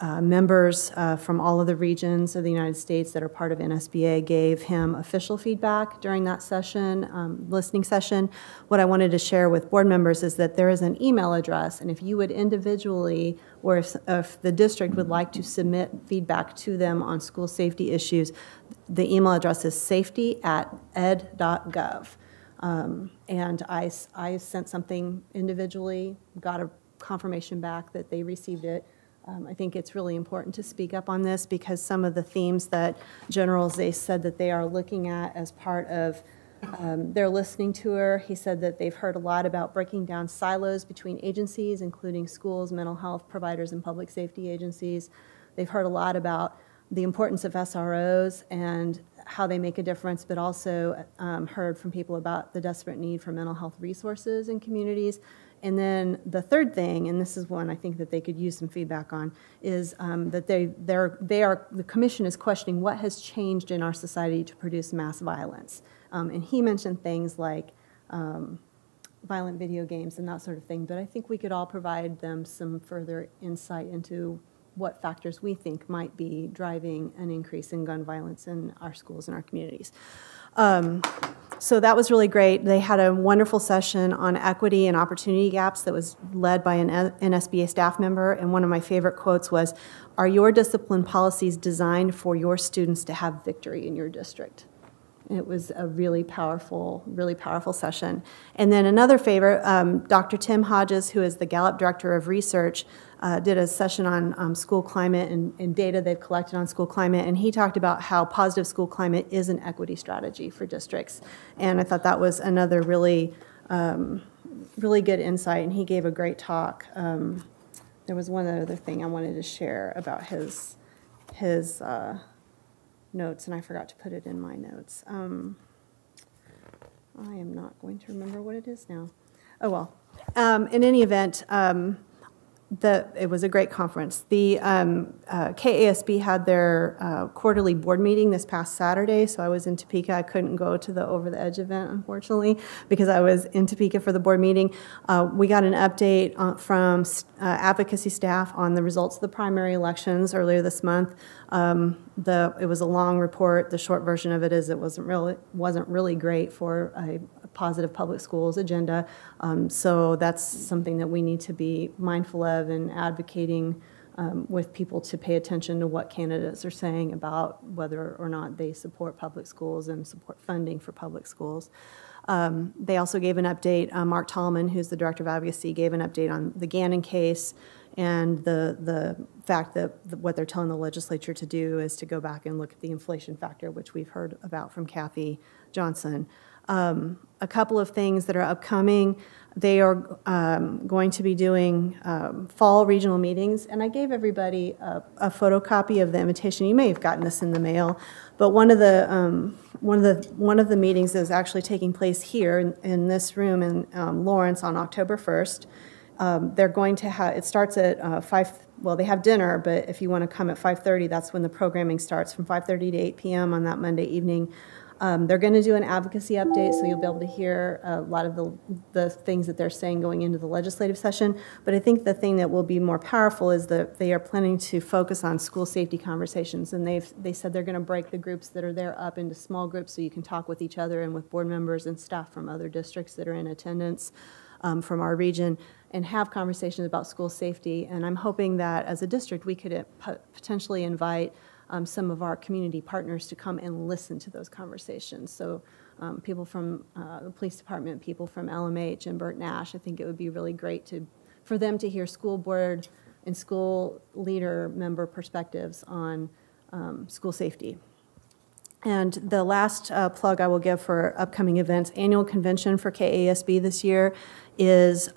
Members from all of the regions of the United States that are part of NSBA gave him official feedback during that session, listening session. What I wanted to share with board members is that there is an email address, and if you would individually, or if the district would like to submit feedback to them on school safety issues, the email address is safety@ed.gov. And I sent something individually, got a confirmation back that they received it. I think it's really important to speak up on this because some of the themes that General Zais said that they are looking at as part of their listening tour, he said that they've heard a lot about breaking down silos between agencies, including schools, mental health providers, and public safety agencies. They've heard a lot about the importance of SROs and how they make a difference, but also heard from people about the desperate need for mental health resources in communities. And then the third thing, and this is one I think that they could use some feedback on, is that the commission is questioning what has changed in our society to produce mass violence. And he mentioned things like violent video games and that sort of thing, but I think we could all provide them some further insight into what factors we think might be driving an increase in gun violence in our schools and our communities. So that was really great. They had a wonderful session on equity and opportunity gaps that was led by an NSBA staff member, and one of my favorite quotes was, "Are your discipline policies designed for your students to have victory in your district?" It was a really powerful session. And then another favorite, Dr. Tim Hodges, who is the Gallup Director of Research, did a session on school climate and data they've collected on school climate, and he talked about how positive school climate is an equity strategy for districts. And I thought that was another really good insight, and he gave a great talk. There was one other thing I wanted to share about his notes, and I forgot to put it in my notes. I am not going to remember what it is now. Oh, well. In any event, it was a great conference. The KASB had their quarterly board meeting this past Saturday, so I was in Topeka. I couldn't go to the Over the Edge event, unfortunately, because I was in Topeka for the board meeting. We got an update from advocacy staff on the results of the primary elections earlier this month. It was a long report. The short version of it is it wasn't really great for a positive public schools agenda. So that's something that we need to be mindful of and advocating with people to pay attention to what candidates are saying about whether or not they support public schools and support funding for public schools. They also gave an update. Mark Tallman, who's the Director of Advocacy, gave an update on the Gannon case and the fact that what they're telling the legislature to do is to go back and look at the inflation factor, which we've heard about from Kathy Johnson. A couple of things that are upcoming. They are going to be doing fall regional meetings, and I gave everybody a photocopy of the invitation. You may have gotten this in the mail, but one of the meetings is actually taking place here in this room in Lawrence on October 1st. They're going to have, it starts at 5, well, they have dinner, but if you want to come at 5:30, that's when the programming starts, from 5:30 to 8 p.m. on that Monday evening. They're going to do an advocacy update, so you'll be able to hear a lot of the things that they're saying going into the legislative session. But I think the thing that will be more powerful is that they are planning to focus on school safety conversations, and they said they're going to break the groups that are there up into small groups so you can talk with each other and with board members and staff from other districts that are in attendance from our region, and have conversations about school safety. And I'm hoping that as a district we could potentially invite some of our community partners to come and listen to those conversations. So people from the police department, people from LMH and Burt Nash, I think it would be really great for them to hear school board and school leader member perspectives on school safety. And the last plug I will give for upcoming events, annual convention for KASB this year is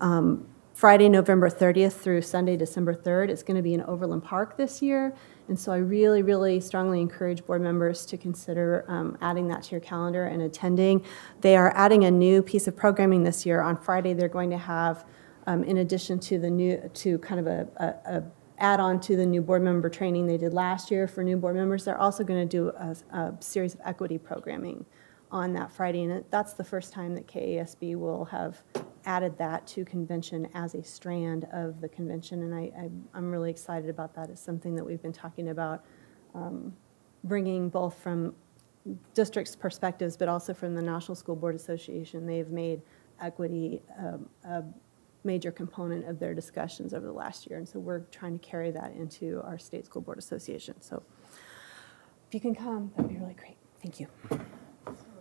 Friday, November 30th through Sunday, December 3rd. It's going to be in Overland Park this year. And so I really, really strongly encourage board members to consider adding that to your calendar and attending. They are adding a new piece of programming this year. On Friday, they're going to have, in addition to kind of a add-on to the new board member training they did last year for new board members, they're also going to do a series of equity programming on that Friday. And that's the first time that KASB will have added that to convention as a strand of the convention, and I'm really excited about that. It's something that we've been talking about, bringing both from districts' perspectives, but also from the National School Board Association. They've made equity a major component of their discussions over the last year, and so we're trying to carry that into our State School Board Association. So if you can come, that'd be really great. Thank you.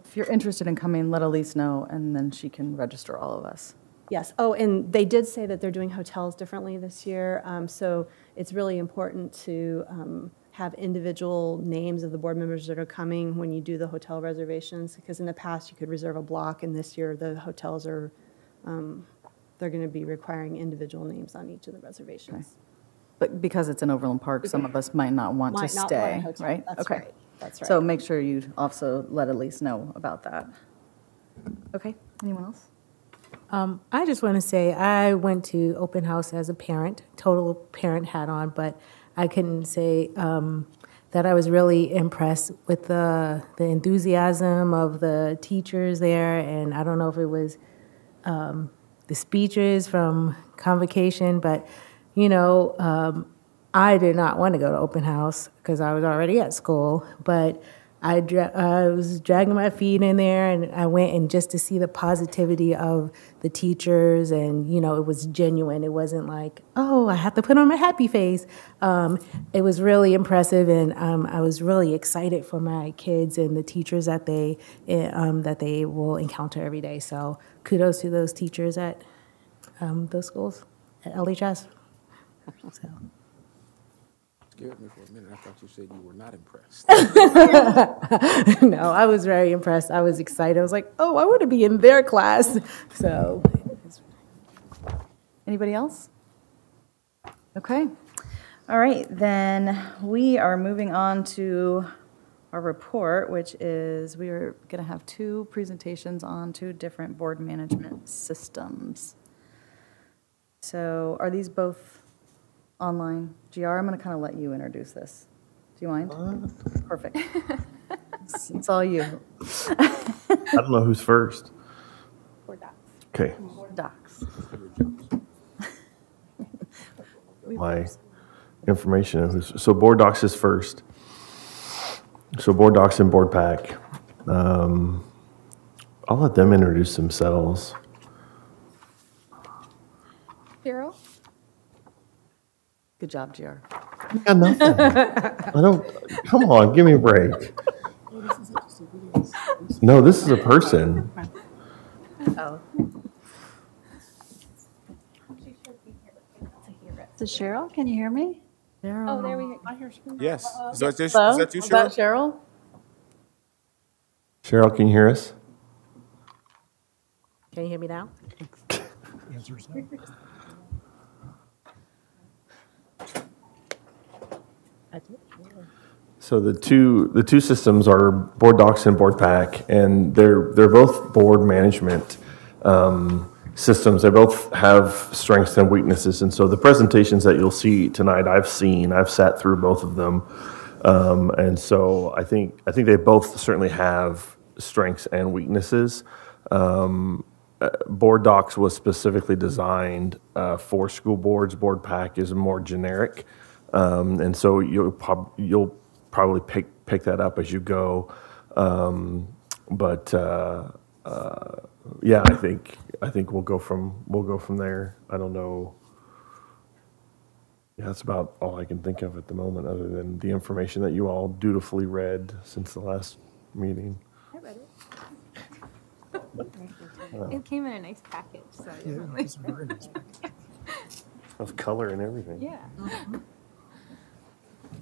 If you're interested in coming, let Elise know, and then she can register all of us. Yes. Oh, and they did say that they're doing hotels differently this year, so it's really important to have individual names of the board members that are coming when you do the hotel reservations, because in the past you could reserve a block, and this year the hotels are, they're going to be requiring individual names on each of the reservations. But because it's in Overland Park, some of us might not want to Might not want a stay, hotel. right? That's Okay. right. That's right. So make sure you also let Elise know about that. Okay, anyone else? I just want to say, I went to open house as a parent, total parent hat on, but I couldn't say that I was really impressed with the enthusiasm of the teachers there, and I don't know if it was the speeches from convocation, but, you know, I did not want to go to open house because I was already at school, but I was dragging my feet in there, and I went and just to see the positivity of the teachers, and, you know, it was genuine. It wasn't like, oh, I have to put on my happy face. It was really impressive, and I was really excited for my kids and the teachers that they will encounter every day. So kudos to those teachers at those schools at LHS. So. Scared me for a minute. I thought you said you were not impressed. No, I was very impressed. I was excited. I was like, oh, I want to be in their class. So, Anybody else? Okay. All right, then we are moving on to our report, which is we are going to have 2 presentations on 2 different board management systems. So are these both online? GR, I'm going to kind of let you introduce this. Do you mind? Perfect. It's all you. I don't know who's first. Board docs. Okay. Board docs. My information. So board docs is first. So board docs and board pack. I'll let them introduce themselves. Cheryl? Good job, GR. I got nothing. I don't. Come on, give me a break. No, this is a person. Oh. So Cheryl, can you hear me? Cheryl. Oh, there we go. I hear Cheryl. Yes. Is that you, Hello? is that you, Is that Cheryl? Cheryl? Cheryl, can you hear us? can you hear me now? So the two systems are Board Docs and Board Pack, and they're both board management systems. They both have strengths and weaknesses, and so the presentations that you'll see tonight, I've sat through both of them, and so I think they both certainly have strengths and weaknesses. Board Docs was specifically designed for school boards. Board Pack is more generic, and so you'll probably pick that up as you go. Yeah, I think we'll go from there. I don't know. Yeah, that's about all I can think of at the moment, other than the information that you all dutifully read since the last meeting. I read it. It came in a nice package, so definitely. It's very nice. Of color and everything. Yeah.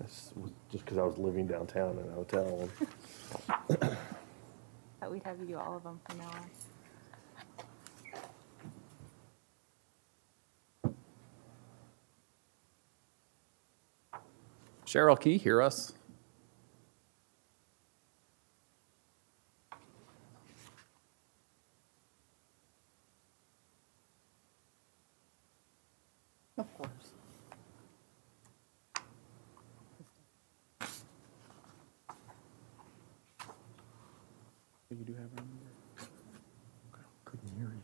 That's just because I was living downtown in a hotel. Thought we'd have you do all of them from now on. Cheryl, can you hear us? Of course. You do have her number? Couldn't hear you.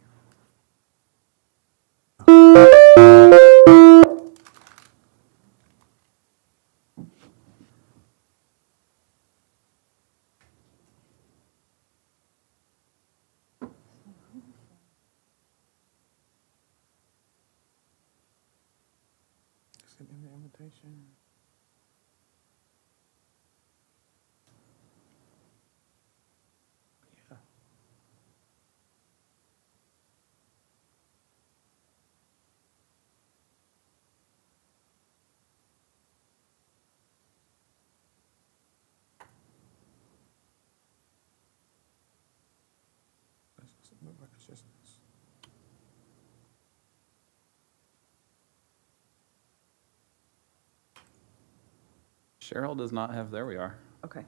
Send in the invitation. Yeah. Doesn't look like it's just us. Cheryl does not have, there we are. Okay.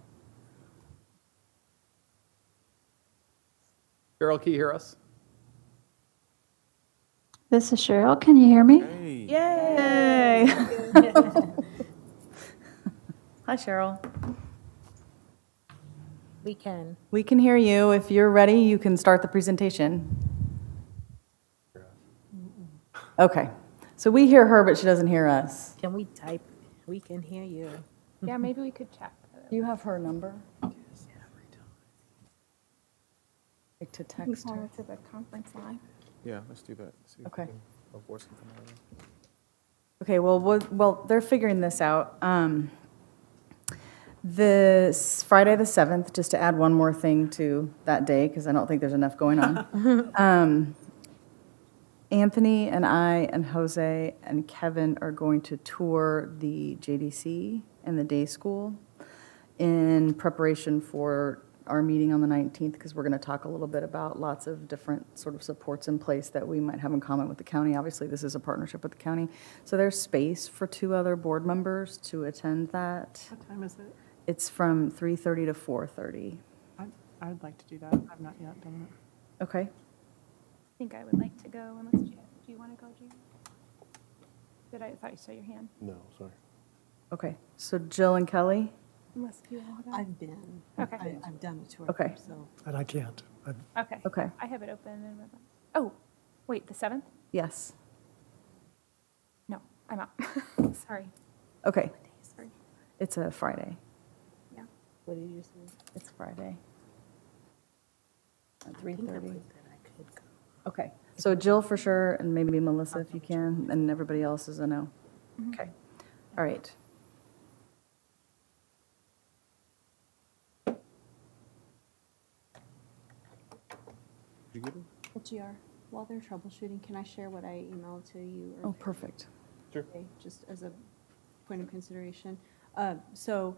Cheryl, can you hear us? This is Cheryl. Can you hear me? Hey. Yay! Hi, Cheryl. We can. We can hear you. If you're ready, you can start the presentation. Okay. So we hear her, but she doesn't hear us. Can we type? We can hear you. Yeah, maybe we could check. Do you have her number? Like to text her? To the conference line. Yeah, let's do that. See if Okay. we can avoid something like that. Okay, well, they're figuring this out. This Friday the 7th, just to add one more thing to that day, because I don't think there's enough going on. Anthony and I and Jose and Kevin are going to tour the JDC and the day school in preparation for our meeting on the 19th, because we're going to talk a little bit about lots of different sort of supports in place that we might have in common with the county. Obviously, this is a partnership with the county. So there's space for 2 other board members to attend that. What time is it? It's from 3:30 to 4:30. I'd like to do that. I've not yet done it. Okay. I think I would like to go unless do you want to go, Gina? I thought you saw your hand. No, sorry. Okay, so Jill and Kelly? Unless you want to go. I've been. Okay. I've done a tour. Okay. So. And I can't. Okay. Okay. I have it open. Oh, wait, the 7th? Yes. No, I'm out. Sorry. Okay. Sorry. It's a Friday. Yeah. What did you say? It's Friday. At 3:30. Okay, so Jill for sure, and maybe Melissa if you can, and everybody else is a no. Okay, all right. GR, while they're troubleshooting, can I share what I emailed to you? Oh, perfect. Sure. Just as a point of consideration. So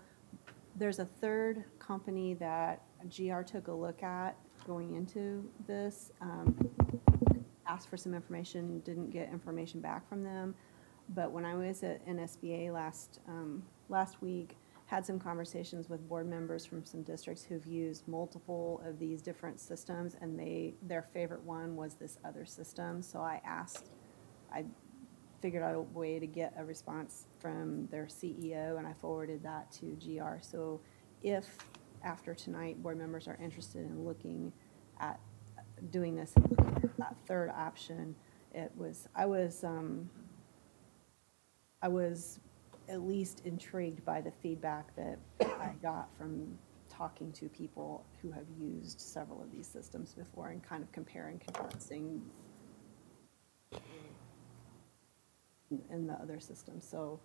there's a third company that GR took a look at going into this. Asked for some information, didn't get information back from them. But when I was at NSBA last week, had some conversations with board members from some districts who've used multiple of these different systems, and their favorite one was this other system. So I figured out a way to get a response from their CEO, and I forwarded that to GR. So if after tonight board members are interested in looking at doing this, that third option, I was at least intrigued by the feedback that I got from talking to people who have used several of these systems before and kind of comparing, contrasting in the other systems. So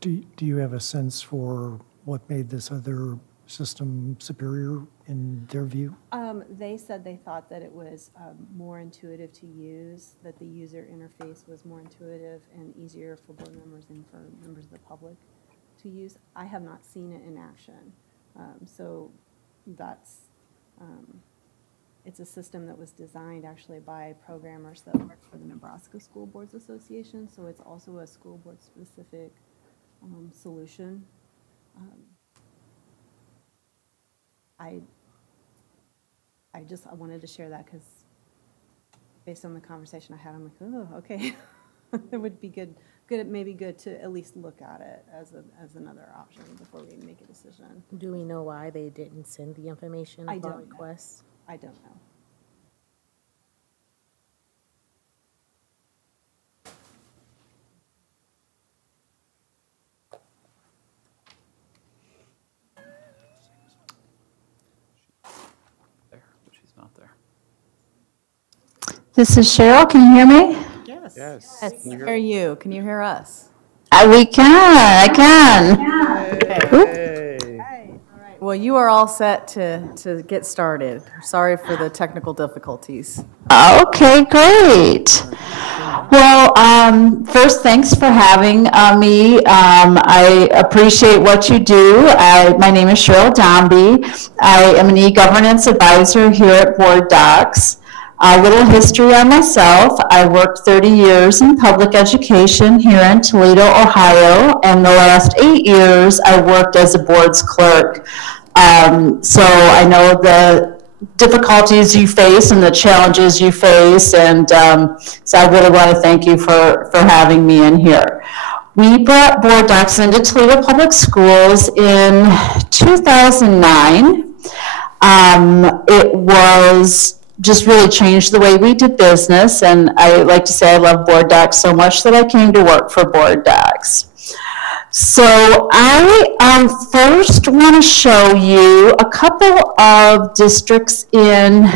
do you have a sense for what made this other system superior in their view? They said they thought that it was more intuitive to use, that the user interface was more intuitive and easier for board members and for members of the public to use. I have not seen it in action. So that's, it's a system that was designed actually by programmers that work for the Nebraska School Boards Association. So it's also a school board specific solution. I wanted to share that because based on the conversation I had, I'm like, oh, okay. It would be maybe good to at least look at it as another option before we make a decision. Do we know why they didn't send the information upon request? I don't know. This is Cheryl. Can you hear me? Yes. Yes. Can you hear you? Can you hear us? We can. I can. Okay. All right. Well, you are all set to get started. Sorry for the technical difficulties. Okay, great. Well, first, thanks for having me. I appreciate what you do. My name is Cheryl Dombey. I am an e-governance advisor here at Board Docs. A little history on myself. I worked 30 years in public education here in Toledo, Ohio, and the last 8 years I worked as a board's clerk. So I know the difficulties you face and the challenges you face, and so I really want to thank you for having me in here. We brought board docs into Toledo Public Schools in 2009. It was just really changed the way we did business, and I like to say I love board docs so much that I came to work for board docs. So I first want to show you a couple of districts in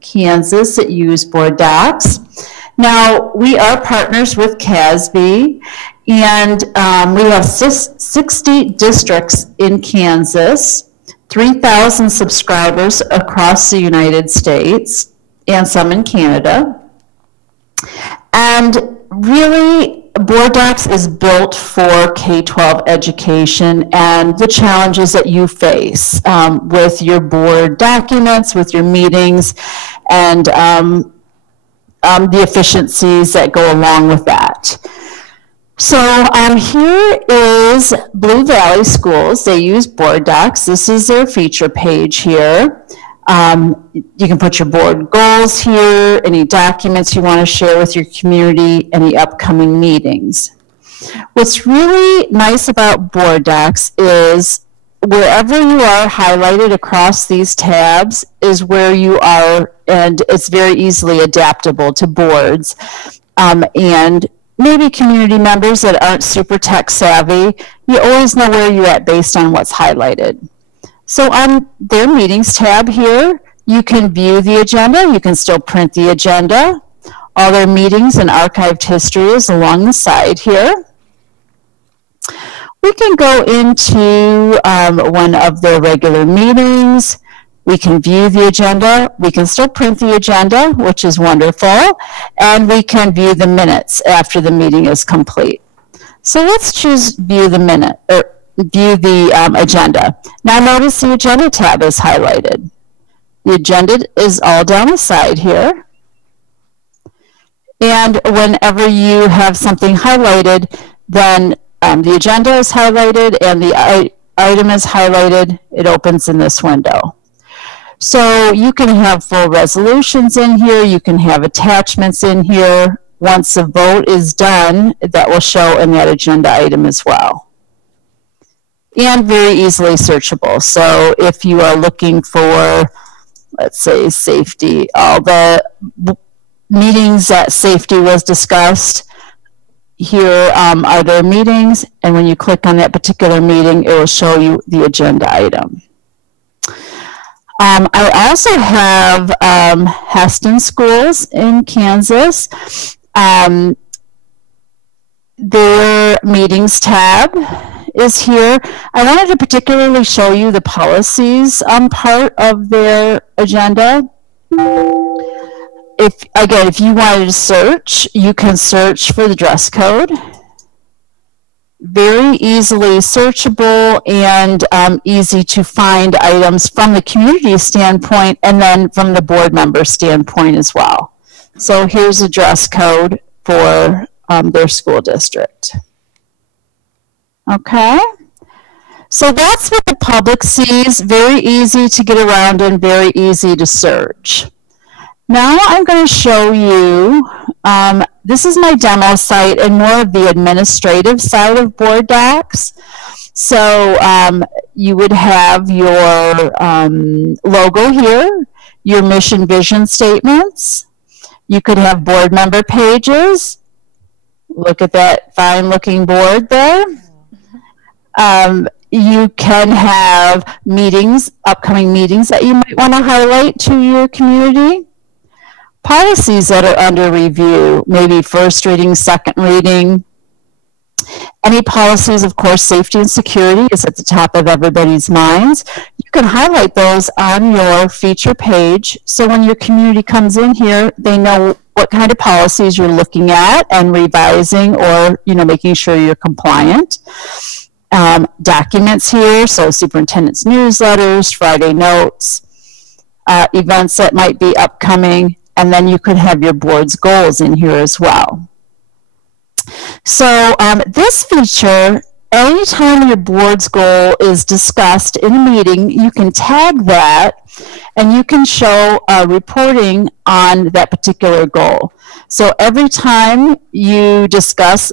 Kansas that use board docs. Now, we are partners with CASB, and we have 60 districts in Kansas, 3,000 subscribers across the United States, and some in Canada. And really, board docs is built for K-12 education and the challenges that you face with your board documents, with your meetings, and the efficiencies that go along with that. So here is Blue Valley Schools. They use board docs. This is their feature page here. You can put your board goals here, any documents you want to share with your community, any upcoming meetings. What's really nice about board docs is wherever you are highlighted across these tabs is where you are, and it's very easily adaptable to boards. And maybe community members that aren't super tech savvy, you always know where you're at based on what's highlighted. So on their meetings tab here, you can view the agenda. You can still print the agenda. All their meetings and archived history is along the side here. We can go into one of their regular meetings. We can view the agenda. We can still print the agenda, which is wonderful. And we can view the minutes after the meeting is complete. So let's choose view the minute, or view the agenda. Now notice the agenda tab is highlighted. The agenda is all down the side here. And whenever you have something highlighted, then the agenda is highlighted and the item is highlighted. It opens in this window. So you can have full resolutions in here. You can have attachments in here. Once the vote is done, that will show in that agenda item as well. And very easily searchable. So if you are looking for, let's say, safety, all the meetings that safety was discussed, here are their meetings, and when you click on that particular meeting, it will show you the agenda item. I also have Heston Schools in Kansas. Their meetings tab is here. I wanted to particularly show you the policies part of their agenda. If you wanted to search, you can search for the dress code. Very easily searchable and easy to find items from the community standpoint and then from the board member standpoint as well. So here's a dress code for their school district. Okay, so that's what the public sees. Very easy to get around and very easy to search. Now I'm going to show you, this is my demo site and more of the administrative side of board docs. So you would have your logo here, your mission vision statements. You could have board member pages. Look at that fine looking board there. You can have meetings, upcoming meetings that you might want to highlight to your community. Policies that are under review, maybe first reading, second reading. Any policies, of course, safety and security is at the top of everybody's minds. You can highlight those on your feature page, so when your community comes in here, they know what kind of policies you're looking at and revising, or making sure you're compliant. Documents here, so superintendent's newsletters, Friday notes, events that might be upcoming, and then you could have your board's goals in here as well. So this feature, anytime your board's goal is discussed in a meeting, you can tag that and you can show reporting on that particular goal. So every time you discuss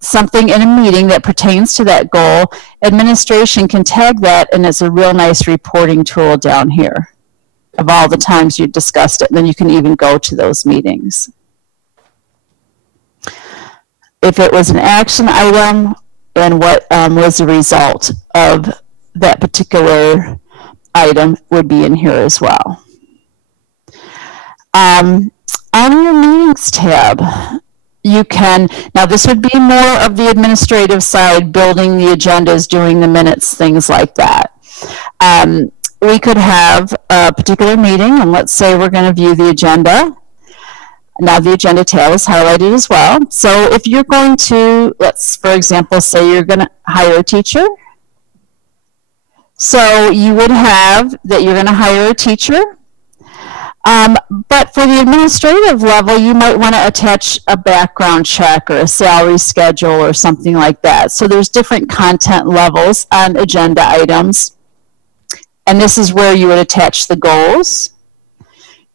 something in a meeting that pertains to that goal, administration can tag that, and it's a real nice reporting tool down here of all the times you discussed it. And then you can even go to those meetings. If it was an action item, and what was the result of that particular item would be in here as well. On your meetings tab, you can, now this would be more of the administrative side, building the agendas, doing the minutes, things like that. We could have a particular meeting, and let's say we're going to view the agenda. Now the agenda tab is highlighted as well. So if you're going to, let's, for example, say you're going to hire a teacher. So you would have that you're going to hire a teacher. But for the administrative level, you might want to attach a background check or a salary schedule or something like that. So there's different content levels on agenda items. And this is where you would attach the goals.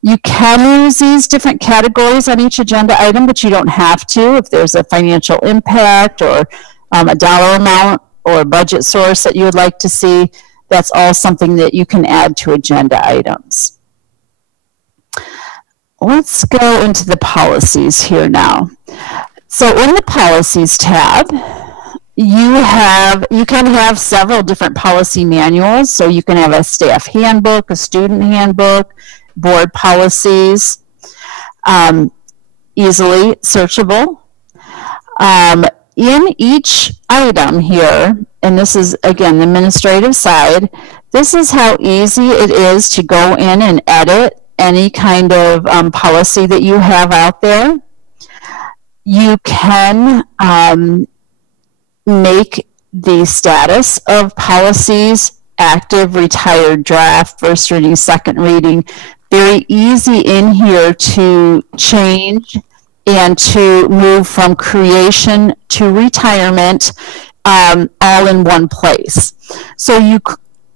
You can use these different categories on each agenda item, but you don't have to. If there's a financial impact or a dollar amount or a budget source that you would like to see, that's all something that you can add to agenda items. Let's go into the policies here now. So in the policies tab, you can have several different policy manuals. So you can have a staff handbook, a student handbook, board policies, easily searchable. In each item here, and this is again the administrative side, this is how easy it is to go in and edit any kind of policy that you have out there. You can make the status of policies active, retired, draft, first reading, second reading. Very easy in here to change and to move from creation to retirement all in one place. So you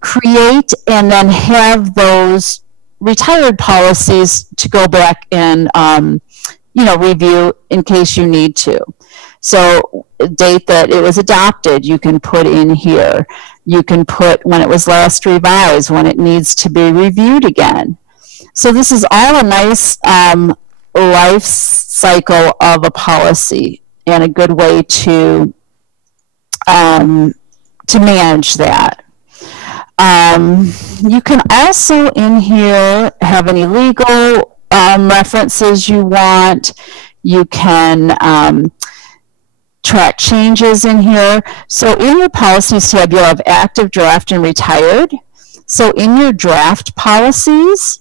create and then have those retired policies to go back and review in case you need to. So date that it was adopted, you can put in here. You can put when it was last revised, when it needs to be reviewed again. So this is all a nice life cycle of a policy and a good way to manage that. You can also in here have any legal references you want. You can track changes in here. So in your policies tab, you'll have active, draft, and retired. So in your draft policies,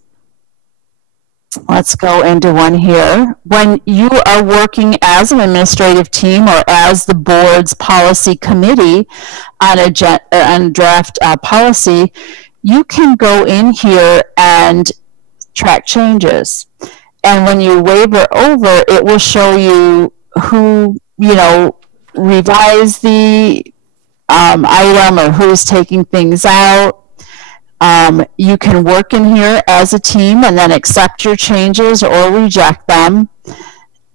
let's go into one here. When you are working as an administrative team or as the board's policy committee on a draft policy, you can go in here and track changes. And when you waver over, it will show you who, revised the item or who's taking things out. You can work in here as a team and then accept your changes or reject them,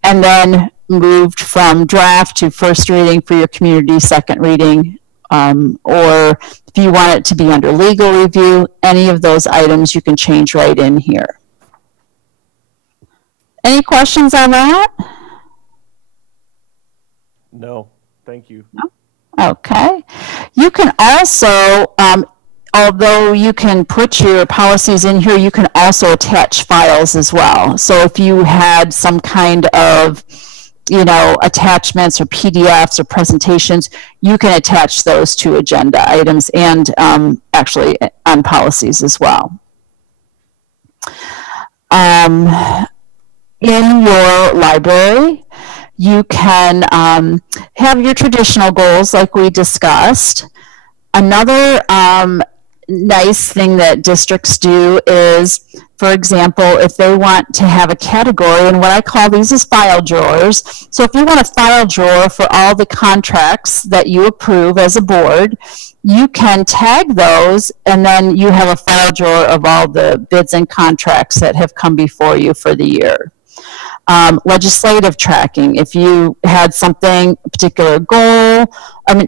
and then moved from draft to first reading for your community, second reading, or if you want it to be under legal review, any of those items you can change right in here. Any questions on that? No, thank you. No? Okay. You can also, although you can put your policies in here, you can also attach files as well. So if you had some kind of, attachments or PDFs or presentations, you can attach those to agenda items and actually on policies as well. In your library, you can have your traditional goals like we discussed. Another nice thing that districts do is, for example, if they want to have a category, and what I call these is file drawers. So if you want a file drawer for all the contracts that you approve as a board, you can tag those, and then you have a file drawer of all the bids and contracts that have come before you for the year. Legislative tracking, if you had something, a particular goal,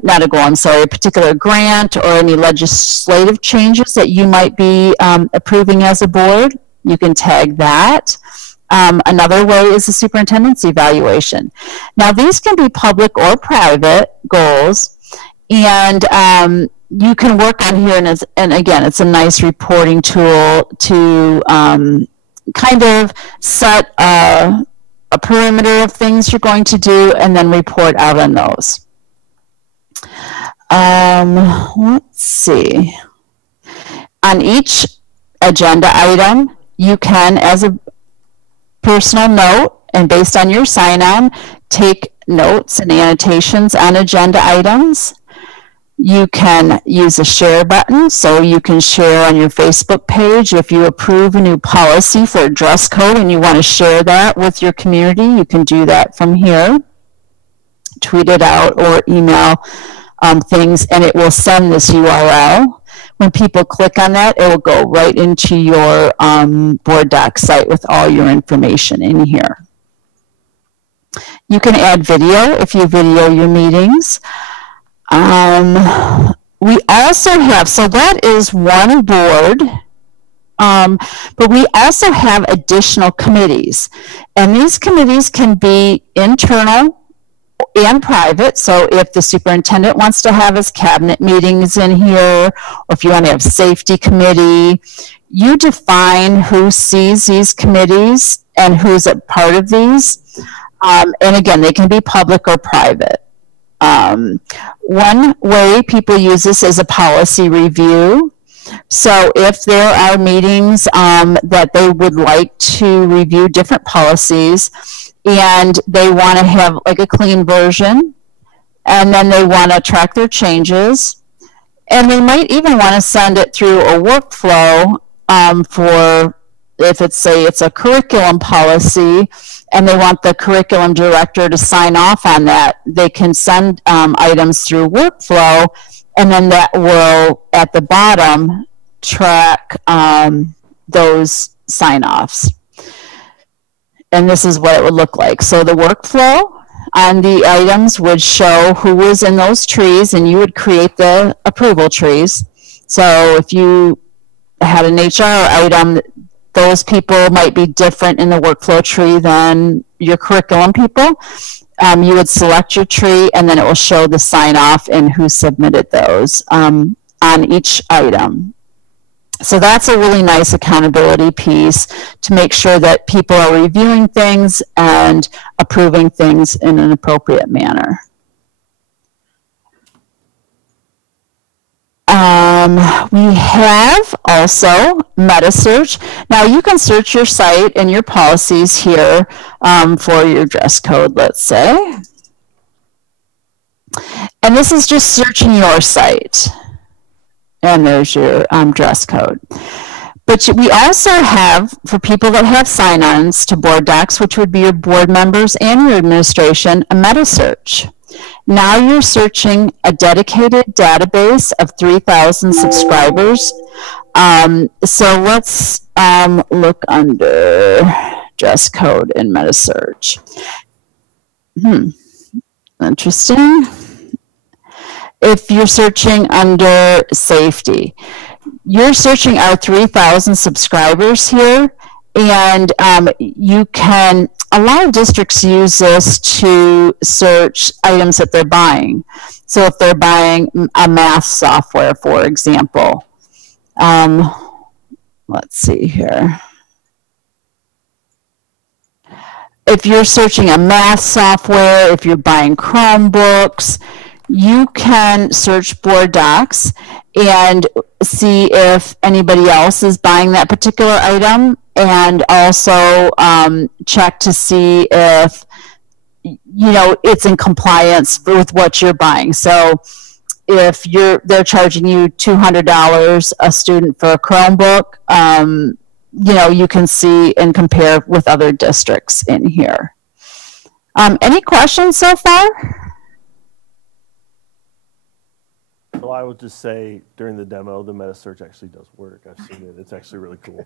not a goal, I'm sorry, a particular grant or any legislative changes that you might be approving as a board, you can tag that. Another way is the superintendent's evaluation. Now, these can be public or private goals, and you can work on here, and again, it's a nice reporting tool to kind of set a perimeter of things you're going to do and then report out on those. Let's see. On each agenda item, you can, as a personal note and based on your sign-on, take notes and annotations on agenda items. You can use a share button, so you can share on your Facebook page. If you approve a new policy for a dress code and you want to share that with your community, you can do that from here. Tweet it out or email things, and it will send this URL. When people click on that, it will go right into your board doc site with all your information in here. You can add video if you video your meetings. We also have, so that is one board, but we also have additional committees. And these committees can be internal and private. So if the superintendent wants to have his cabinet meetings in here, or if you want to have safety committee, you define who sees these committees and who's a part of these. And again, they can be public or private. One way people use this is a policy review. So if there are meetings that they would like to review different policies and they want to have like a clean version, and then they want to track their changes, and they might even want to send it through a workflow for, if it's, say it's a curriculum policy, and they want the curriculum director to sign off on that, they can send items through workflow, and then that will, at the bottom, track those sign-offs. And this is what it would look like. So the workflow on the items would show who was in those trees, and you would create the approval trees. So if you had an HR item, those people might be different in the workflow tree than your curriculum people. You would select your tree, and then it will show the sign-off and who submitted those on each item. So that's a really nice accountability piece to make sure that people are reviewing things and approving things in an appropriate manner. We have also Metasearch. Now you can search your site and your policies here for your dress code, let's say. And this is just searching your site. And there's your dress code. But we also have, for people that have sign-ons to board docs, which would be your board members and your administration, a Metasearch. Now you're searching a dedicated database of 3,000 subscribers. So let's look under dress code in Metasearch. Interesting. If you're searching under safety, you're searching our 3,000 subscribers here, and you can, a lot of districts use this to search items that they're buying. So if they're buying a math software, for example, let's see here. If you're searching a math software, if you're buying Chromebooks, you can search board docs and see if anybody else is buying that particular item, and also check to see if, you know, it's in compliance with what you're buying. So if they're charging you $200 a student for a Chromebook, you know, you can see and compare with other districts in here. Any questions so far? Well, I would just say during the demo, the Metasearch actually does work. I've seen it. It's actually really cool.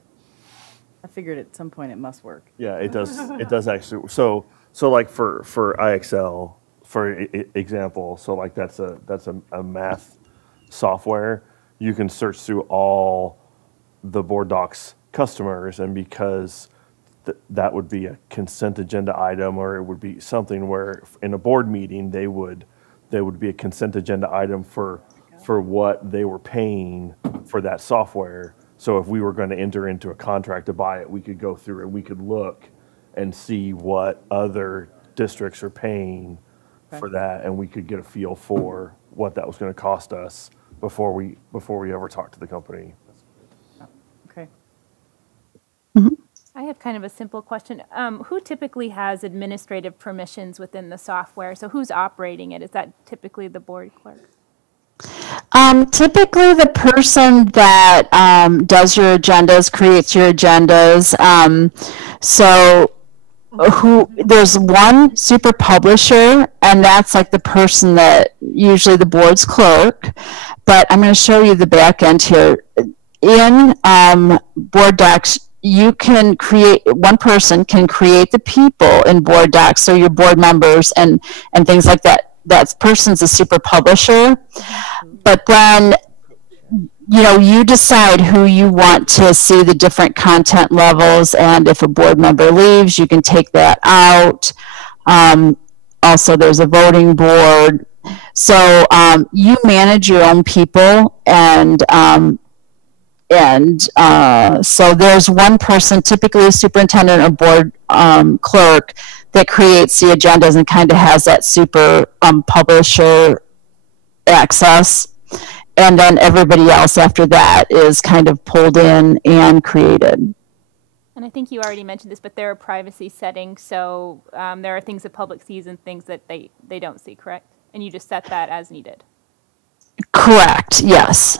I figured at some point it must work. Yeah, it does. It does actually. So like for IXL, for example, so like that's a math software. You can search through all the board docs customers, and because that would be a consent agenda item, or it would be something where in a board meeting they would be a consent agenda item for what they were paying for that software. So if we were going to enter into a contract to buy it, we could go through and we could look and see what other districts are paying for that, and we could get a feel for what that was going to cost us before we ever talk to the company. Okay. I have kind of a simple question. Who typically has administrative permissions within the software? So who's operating it? Is that typically the board clerk? Typically the person that does your agendas, creates your agendas. There's one super publisher, and that's like the person that usually the board's clerk. But I'm going to show you the back end here. In board docs, one person can create the people in board docs, so your board members and things like that. That person's a super publisher. But then, you know, you decide who you want to see the different content levels, and if a board member leaves, you can take that out. Also, there's a voting board. So you manage your own people, and so there's one person, typically a superintendent or board clerk, that creates the agendas and kind of has that super publisher access. And then everybody else after that is kind of pulled in and created. And I think you already mentioned this, but there are privacy settings. So there are things the public sees and things that they don't see, correct? And you just set that as needed. Correct, yes.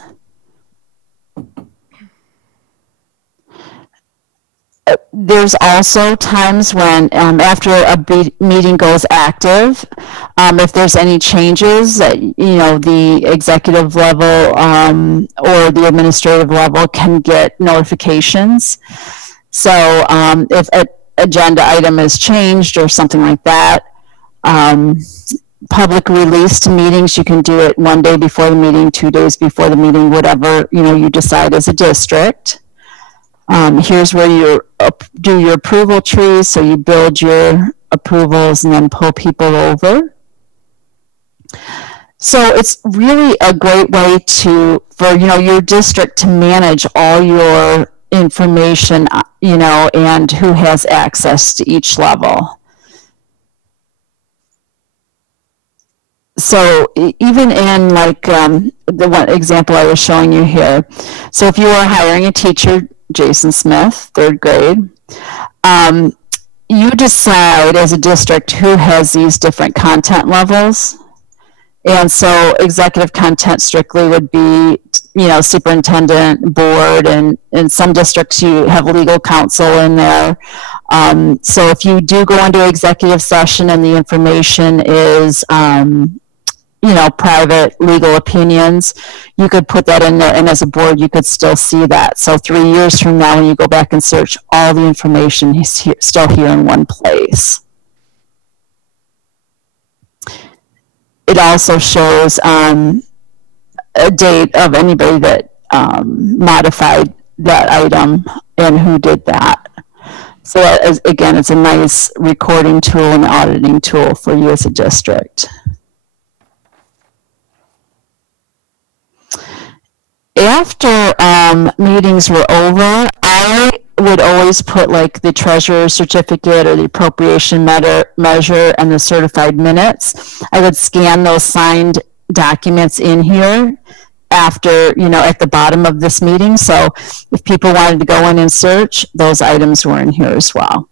There's also times when after a meeting goes active, if there's any changes that, you know, the executive level or the administrative level can get notifications. So if an agenda item is changed or something like that, public release to meetings, you can do it 1 day before the meeting, 2 days before the meeting, whatever, you know, you decide as a district. Here's where you do your approval trees, so you build your approvals and then pull people over. So it's really a great way for you know, your district to manage all your information, you know, and who has access to each level. So even in like the one example I was showing you here, so if you are hiring a teacher, Jason Smith, 3rd grade, you decide as a district who has these different content levels. And so executive content strictly would be, you know, superintendent, board, and in some districts you have legal counsel in there. So if you do go into executive session and the information is, you know, private legal opinions, you could put that in there, and as a board you could still see that. So 3 years from now when you go back and search, all the information is still here in one place. It also shows a date of anybody that modified that item and who did that. So again, it's a nice recording tool and auditing tool for you as a district. After meetings were over, I would always put like the treasurer's certificate or the appropriation measure and the certified minutes. I would scan those signed documents in here after, you know, at the bottom of this meeting. So if people wanted to go in and search, those items were in here as well.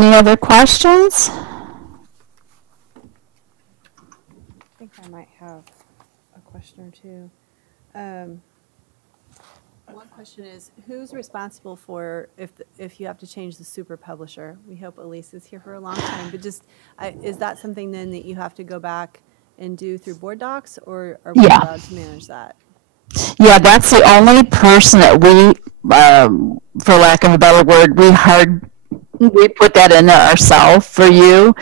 any other questions? I think I might have a question or two. One question is, who's responsible for if you have to change the super publisher? We hope Elise is here for a long time, but just, is that something then that you have to go back and do through board docs, or are we Yeah. allowed to manage that? Yeah, that's the only person that we, for lack of a better word, we put that in there ourselves for you,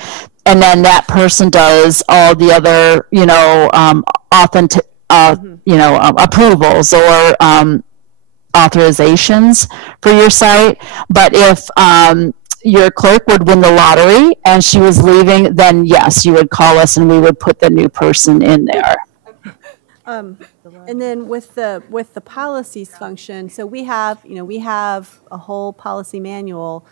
and then that person does all the other, approvals or authorizations for your site. But if your clerk would win the lottery and she was leaving, then yes, you would call us and we would put the new person in there. And then with the policies function, so we have a whole policy manual.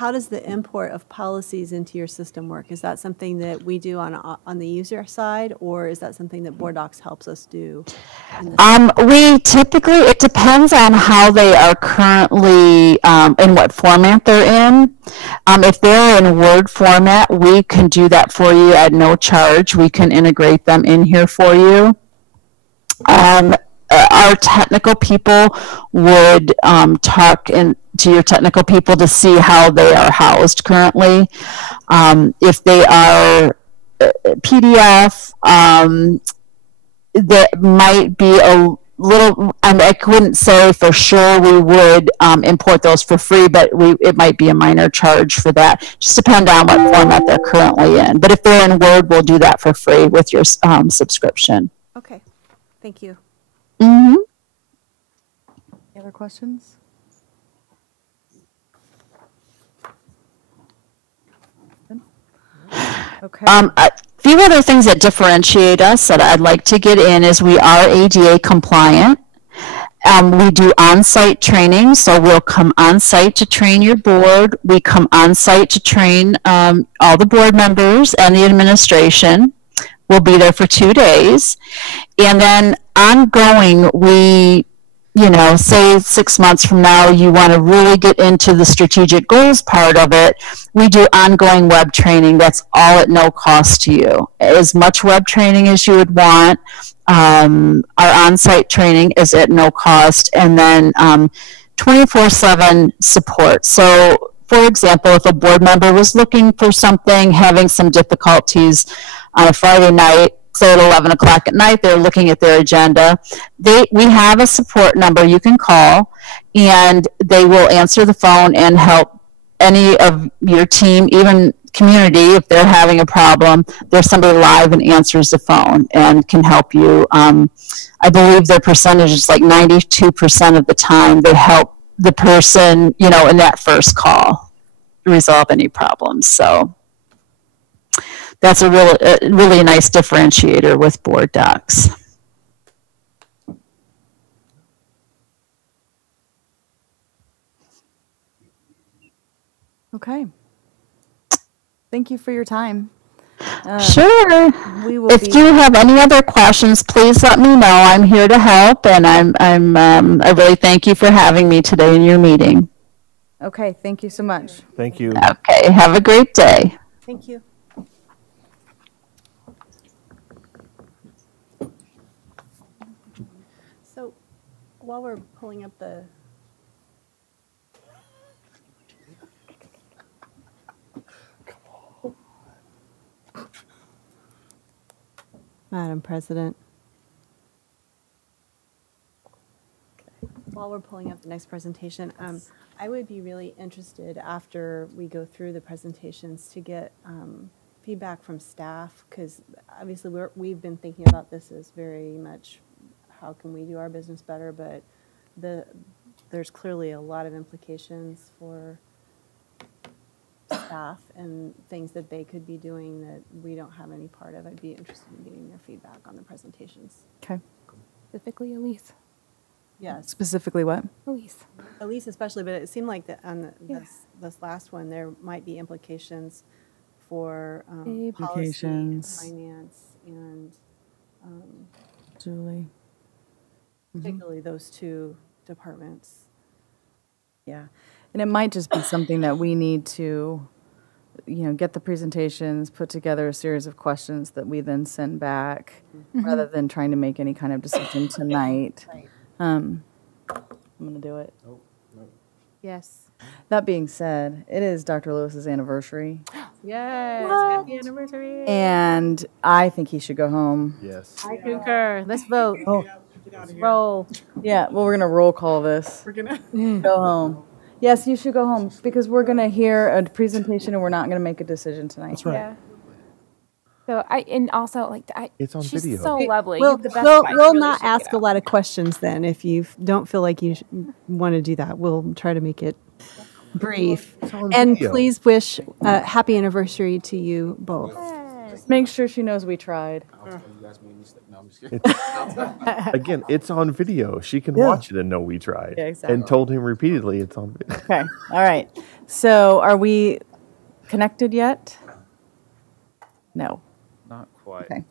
How does the import of policies into your system work? Is that something that we do on the user side, or is that something that Board Docs helps us do? We typically, it depends on how they are currently, in what format they're in. If they're in Word format, we can do that for you at no charge. We can integrate them in here for you. Our technical people would talk to your technical people to see how they are housed currently. If they are PDF, that might be a little, I couldn't say for sure we would import those for free, but it might be a minor charge for that. Just depend on what format they're currently in. But if they're in Word, we'll do that for free with your subscription. Okay, thank you. Mm-hmm. Any other questions? Okay. A few other things that differentiate us that I'd like to get in is we are ADA compliant. We do on-site training, so we'll come on-site to train your board. We come on-site to train all the board members and the administration. We'll be there for 2 days. And then ongoing, we, say 6 months from now, you want to really get into the strategic goals part of it. We do ongoing web training. That's all at no cost to you. As much web training as you would want. Our on-site training is at no cost. And then 24/7 support. So, for example, if a board member was looking for something, having some difficulties on a Friday night, say at 11 o'clock at night, they're looking at their agenda. We have a support number you can call, and they will answer the phone and help any of your team, even community, if they're having a problem. There's somebody live and answers the phone and can help you. I believe their percentage is like 92% of the time they help the person, in that first call resolve any problems. So that's a really nice differentiator with Board Docs. Okay. Thank you for your time. Sure. If you have any other questions, please let me know. I'm here to help, and I really thank you for having me today in your meeting. Okay, thank you so much. Thank you. Okay, have a great day. Thank you. So, while we're pulling up the Madam President. While we're pulling up the next presentation, I would be really interested after we go through the presentations to get feedback from staff, because obviously we've been thinking about this as very much how can we do our business better, but there's clearly a lot of implications for staff and things that they could be doing that we don't have any part of. I'd be interested in getting their feedback on the presentations. Okay. Specifically Elise. Yes. Specifically what? Elise especially, but it seemed like that on this last one, there might be implications for policy and finance and Julie. Particularly those two departments. Yeah. And it might just be something that we need to, get the presentations, put together a series of questions that we then send back, rather than trying to make any kind of decision tonight. I'm going to do it. Yes. That being said, it is Dr. Lewis's anniversary, Yes. Happy anniversary. and I think he should go home. Yes. I concur. Let's vote. Let's roll. Yeah, well, we're going to roll call this. We're going to go home. Yes, you should go home, because we're going to hear a presentation and we're not going to make a decision tonight. That's right. Yeah. So and also It's on she's video. so lovely. We'll, You have the best we'll, wife. we'll You really not should ask get a out. lot of questions then. If you don't feel like you want to do that, we'll try to make it brief. And video. please wish a happy anniversary to you both. Just make sure she knows we tried. Again, it's on video. She can Yeah. watch it and know we tried. Yeah, exactly. And told him repeatedly it's on video. Okay, all right. So are we connected yet? No. Not quite. Okay.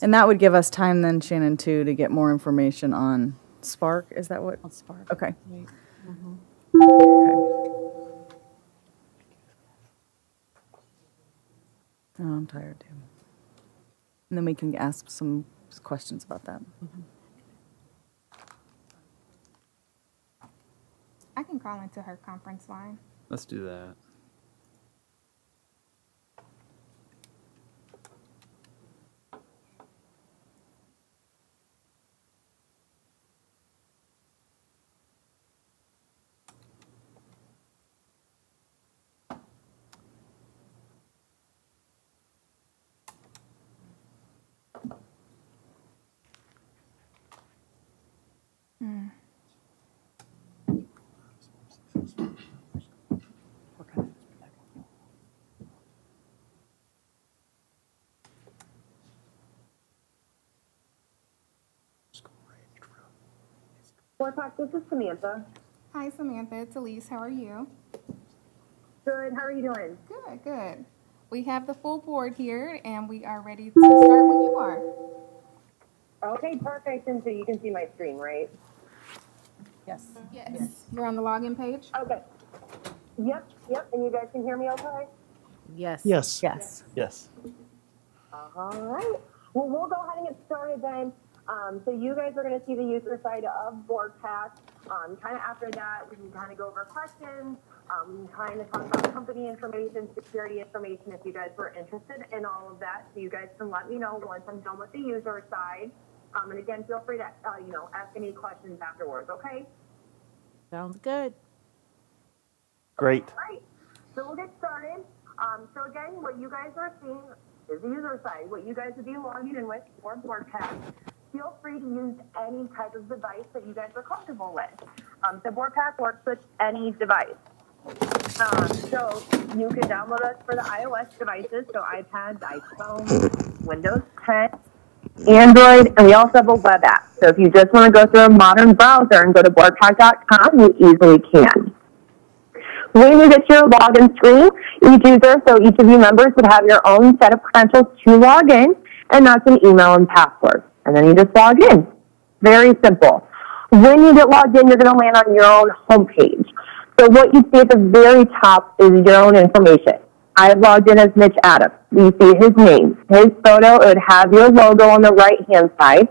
And that would give us time then, Shannon, too, to get more information on Spark. Is that what? Spark. Okay. Okay. Oh, I'm tired too. And then we can ask some questions about that. I can call into her conference line. Let's do that. This is Samantha. Hi, Samantha. It's Elise. How are you? Good. How are you doing? Good, good. We have the full board here, and we are ready to start when you are. Okay, perfect. And so you can see my screen, right? Yes. Yes. You're on the login page? Okay. Yep. And you guys can hear me okay? Yes. Yes. Yes. Yes. All right. Well, we'll go ahead and get started then. So you guys are going to see the user side of BoardPack. Kind of after that, we can kind of go over questions. We can kind of talk about company information, security information, if you guys were interested in all of that. So you guys can let me know once I'm done with the user side. And again, feel free to, ask any questions afterwards, okay? Sounds good. Great. All right. So we'll get started. So again, what you guys are seeing is the user side. What you guys would be logging in with for BoardPack. Feel free to use any type of device that you guys are comfortable with. So BoardPack works with any device. So you can download us for the iOS devices, so iPads, iPhone, Windows 10, Android, and we also have a web app. So if you just want to go through a modern browser and go to boardpack.com, you easily can. When you get to your login screen, each user, so each of you members would have your own set of credentials to log in, and that's an email and password. And then you just log in. Very simple. When you get logged in, you're going to land on your own homepage. So what you see at the very top is your own information. I have logged in as Mitch Adams. You see his name, his photo. It would have your logo on the right-hand side.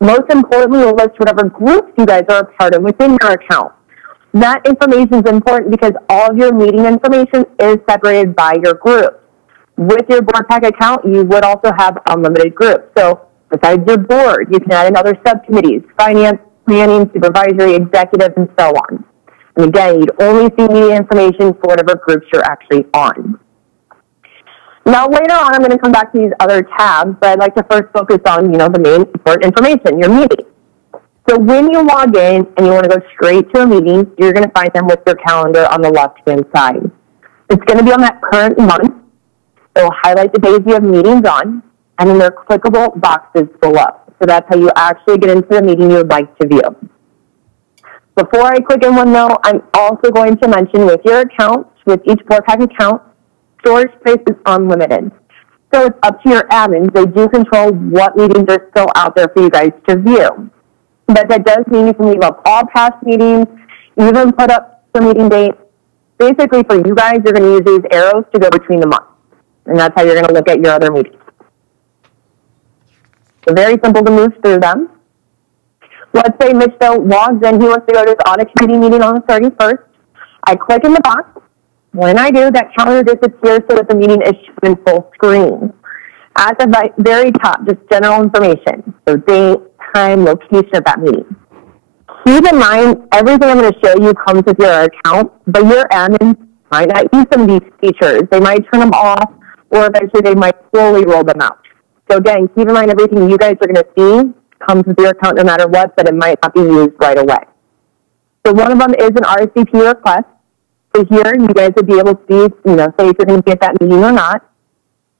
Most importantly, it will list whatever groups you guys are a part of within your account. That information is important because all of your meeting information is separated by your groups. With your BoardPack account, you would also have unlimited groups. So besides your board, you can add in other subcommittees, finance, planning, supervisory, executive, and so on. And again, you'd only see meeting information for whatever groups you're actually on. Now, later on, I'm going to come back to these other tabs, but I'd like to first focus on, the main important information, your meeting. So when you log in and you want to go straight to a meeting, you're going to find them with your calendar on the left-hand side. It's going to be on that current month. It will highlight the days you have meetings on, and then there are clickable boxes below. So that's how you actually get into the meeting you would like to view. Before I click in one though, I'm also going to mention with your account, with each BoardPack account, storage space is unlimited. So it's up to your admins. They do control what meetings are still out there for you guys to view. But that does mean you can leave up all past meetings. even put up the meeting date. Basically, for you guys, you're going to use these arrows to go between the months. And that's how you're going to look at your other meetings. So very simple to move through them. Let's say Mitch though logs in, he wants to go to his audit committee meeting on the 31st. I click in the box. When I do, that calendar disappears so that the meeting is shown in full screen. At the very top, just general information. So date, time, location of that meeting. Keep in mind, everything I'm going to show you comes with your account, but your admins might not use some of these features. They might turn them off, or eventually they might slowly roll them out. So again, keep in mind everything you guys are going to see comes with your account no matter what, but it might not be used right away. So one of them is an RSVP request. So here, you guys would be able to see, say if you're going to be at that meeting or not.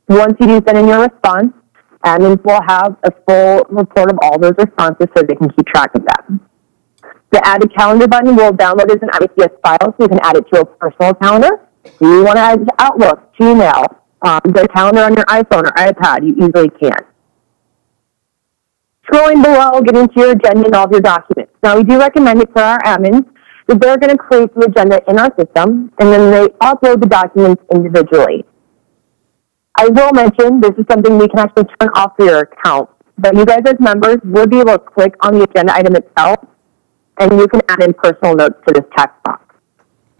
Once you do send in your response, admins will have a full report of all those responses so they can keep track of them. The Add a Calendar button will download as an ICS file so you can add it to a personal calendar. If you want to add it to Outlook, Gmail, the calendar on your iPhone or iPad, you easily can. Scrolling below, get into your agenda and all of your documents. Now, we do recommend it for our admins that they're going to create the agenda in our system, and then they upload the documents individually. I will mention this is something we can actually turn off for your account, but you guys as members will be able to click on the agenda item itself, and you can add in personal notes to this text box.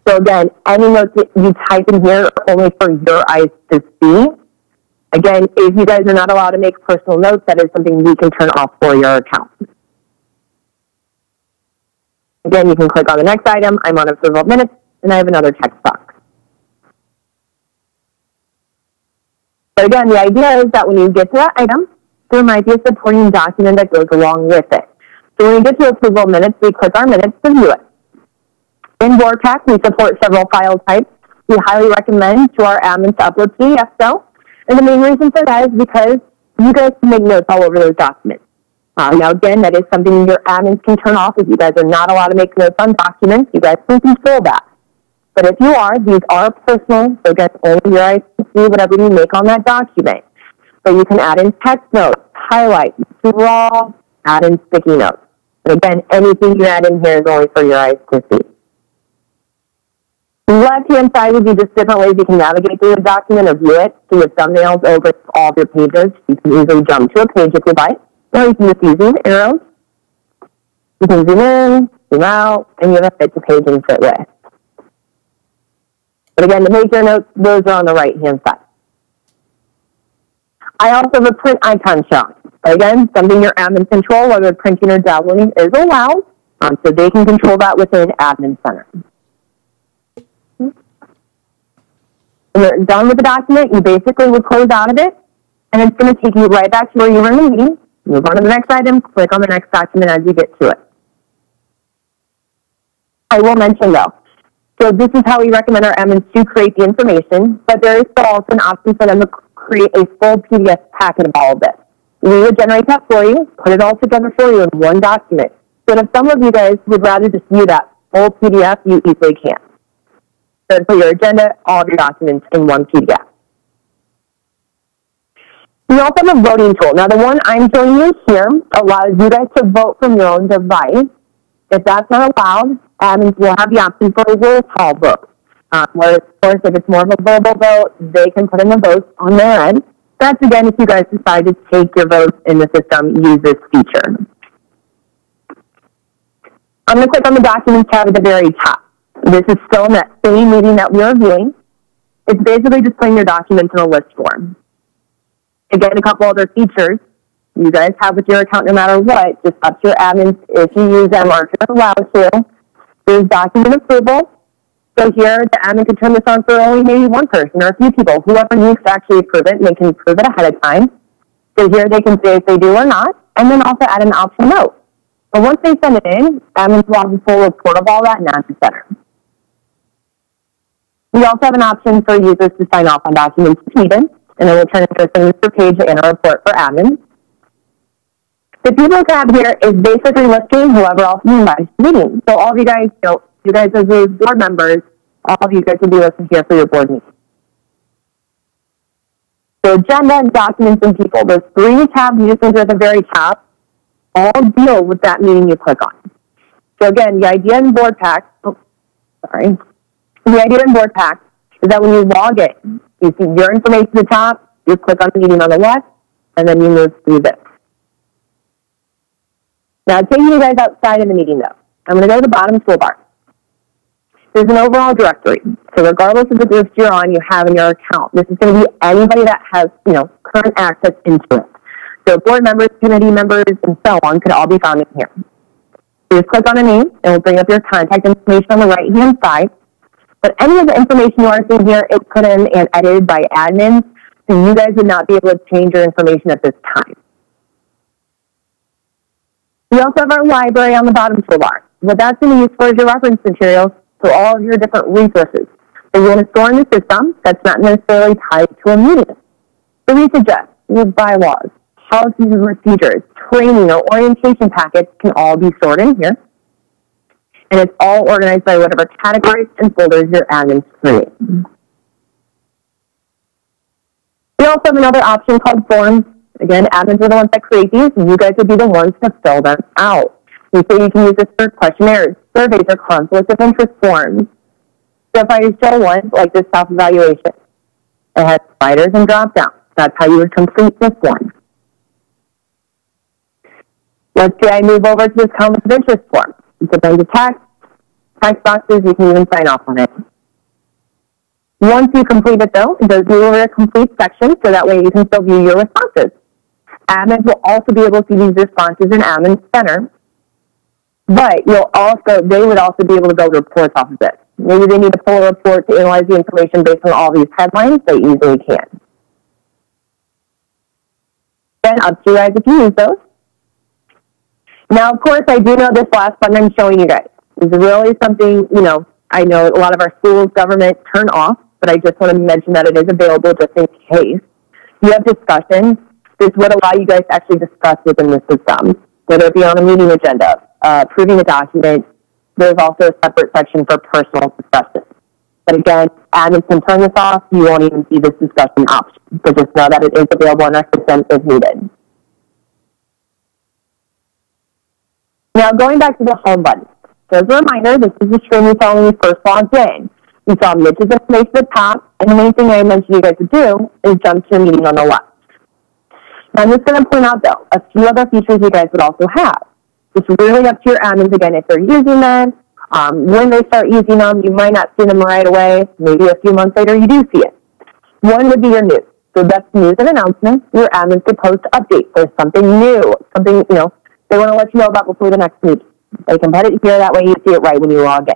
So again, any notes that you type in here are only for your eyes to see. Again, if you guys are not allowed to make personal notes, that is something we can turn off for your account. Again, you can click on the next item. I'm on approval of minutes, and I have another text box. But again, the idea is that when you get to that item, there might be a supporting document that goes along with it. So when we get to approval of minutes, we click our minutes to view it. In WordPack, we support several file types. We highly recommend to our admins to upload PDFs though. And the main reason for that is because you guys can make notes all over those documents. Now again, that is something your admins can turn off. If you guys are not allowed to make notes on documents, you guys can control that. But if you are, these are personal, so again, only your eyes can see whatever you make on that document. So you can add in text notes, highlight, draw, add in sticky notes. And again, anything you add in here is only for your eyes to see. The left-hand side would be just different ways you can navigate through the document or view it. So you have thumbnails over all of your pages. You can easily jump to a page if you'd like. Or you can just use these arrows. You can zoom in, zoom out, and you have a fit to page and fit list. But again, to make your notes, those are on the right-hand side. I also have a print icon shown. Again, something your admin control, whether printing or downloading, is allowed. So they can control that within Admin Center. When you're done with the document, you basically would close out of it, and it's going to take you right back to where you were in the meeting. Move on to the next item, click on the next document as you get to it. I will mention though, so this is how we recommend our admins to create the information, but there is still also an option for them to create a full PDF packet of all of this. We would generate that for you, put it all together for you in one document. So if some of you guys would rather just view that full PDF, you easily can. So for your agenda, all of your documents in one PDF. We also have a voting tool. Now, the one I'm showing you here allows you guys to vote from your own device. If that's not allowed, admins will have the option for a roll call vote. Where, of course, if it's more of a verbal vote, they can put in the votes on their end. That's, again, if you guys decide to take your votes in the system, use this feature. I'm going to click on the Documents tab at the very top. This is still in that same meeting that we are viewing. It's basically just putting your documents in a list form. Again, a couple other features you guys have with your account no matter what, just up to your admins if you use them or if you're allowed to. There's document approval. So here, the admin can turn this on for only maybe one person or a few people. Whoever needs to actually approve it, and they can approve it ahead of time. So here they can say if they do or not, and then also add an optional note. But once they send it in, admins will have a full report of all that in Admin Center. We also have an option for users to sign off on documents if needed, and then we'll turn into a signature page and a report for admins. The People tab here is basically listing whoever else you invited to the meeting. So all of you guys, you guys as your board members, all of you guys will be listed here for your board meeting. So agenda, documents, and people, those three tabs you just enter at the very top all deal with that meeting you click on. So again, the idea in board pack, sorry. The idea in Board Pack is that when you log in, you see your information at the top, you click on the meeting on the left, and then you move through this. Now, taking you guys outside of the meeting, though, I'm going to go to the bottom toolbar. There's an overall directory. So regardless of the groups you're on, you have in your account. This is going to be anybody that has, current access into it. So board members, committee members, and so on could all be found in here. So just click on a name, and it will bring up your contact information on the right-hand side. But any of the information you are seeing here is put in and edited by admins, so you guys would not be able to change your information at this time. We also have our library on the bottom toolbar. What that's going to use for is your reference materials, so all of your different resources that you want to store in the system that's not necessarily tied to a meeting. So we suggest your bylaws, policies and procedures, training or orientation packets can all be stored in here. And it's all organized by whatever categories and folders your admins create. We also have another option called forms. Again, admins are the ones that create these, and you guys would be the ones to fill them out. We say you can use this for questionnaires, surveys, or conflict of interest forms. So if I show one, like this self-evaluation, it has sliders and drop-downs. That's how you would complete this one. Let's say I move over to this conflict of interest form. It's a bunch of text boxes, you can even sign off on it. Once you complete it, though, it does move over to a complete section, so that way you can still view your responses. Admins will also be able to see these responses in Admin Center, but they would also be able to build reports off of it. Maybe they need to pull a report to analyze the information based on all these headlines. They easily can. Then up to you guys if you use those. Now, of course, I do know this last button I'm showing you guys is really something, I know a lot of our schools, government turn off, but I just want to mention that it is available just in case. You have discussions. This would allow you guys to actually discuss within the system, whether it be on a meeting agenda, approving a document. There's also a separate section for personal discussions. But again, admins can turn this off. You won't even see this discussion option. So just know that it is available in our system if needed. Now, going back to the home button. So as a reminder, this is the screen you saw when you first logged in. You saw Mitch's information at the top, and the main thing I mentioned you guys would do is jump to your meeting on the left. Now, I'm just going to point out, though, a few other features you guys would also have. It's really up to your admins, again, if they're using them. When they start using them, you might not see them right away. Maybe a few months later, you do see it. One would be your news. So that's news and announcements. Your admins could post updates. There's something new, something, they want to let you know about before the next meeting. They can put it here, that way you see it right when you log in.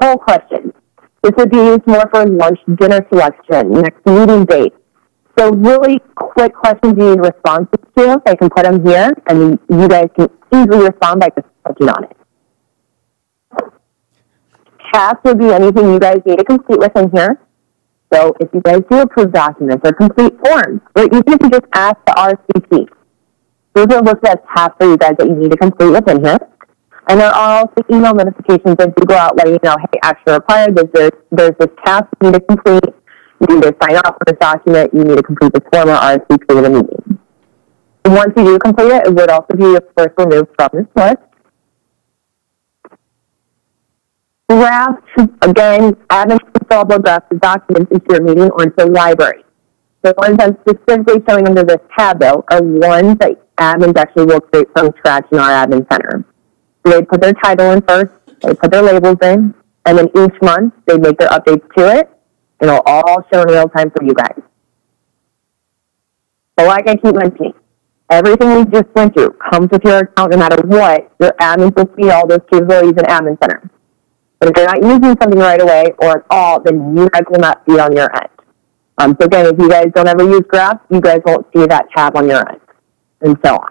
Poll questions. This would be used more for lunch, dinner selection, next meeting date. So really quick questions you need responses to, they can put them here, and you guys can easily respond by just clicking on it. Tasks would be anything you guys need to complete within here. So if you guys do approve documents or complete forms, or even if you just ask the RCP, those are listed as tasks for you guys that you need to complete within here. And there are also email notifications that do go out letting you know, hey, action required, there's this task you need to complete, you need to sign off on this document, you need to complete this form or RSVP in the meeting. And once you do complete it, it would also be, of course, removed from this list. Drafts, again, admins can fill upload drafts of documents into your meeting or into the library. The ones I'm specifically showing under this tab, though, are ones that admins actually will create from scratch in our admin center. So they put their title in first, they put their labels in, and then each month they make their updates to it. It'll all show in real time for you guys. But like I keep mentioning, everything we just went through comes with your account no matter what. Your admins will see all those capabilities in Admin Center. But if you're not using something right away or at all, then you guys will not see it on your end. So again, if you guys don't ever use graphs, you guys won't see that tab on your end, and so on.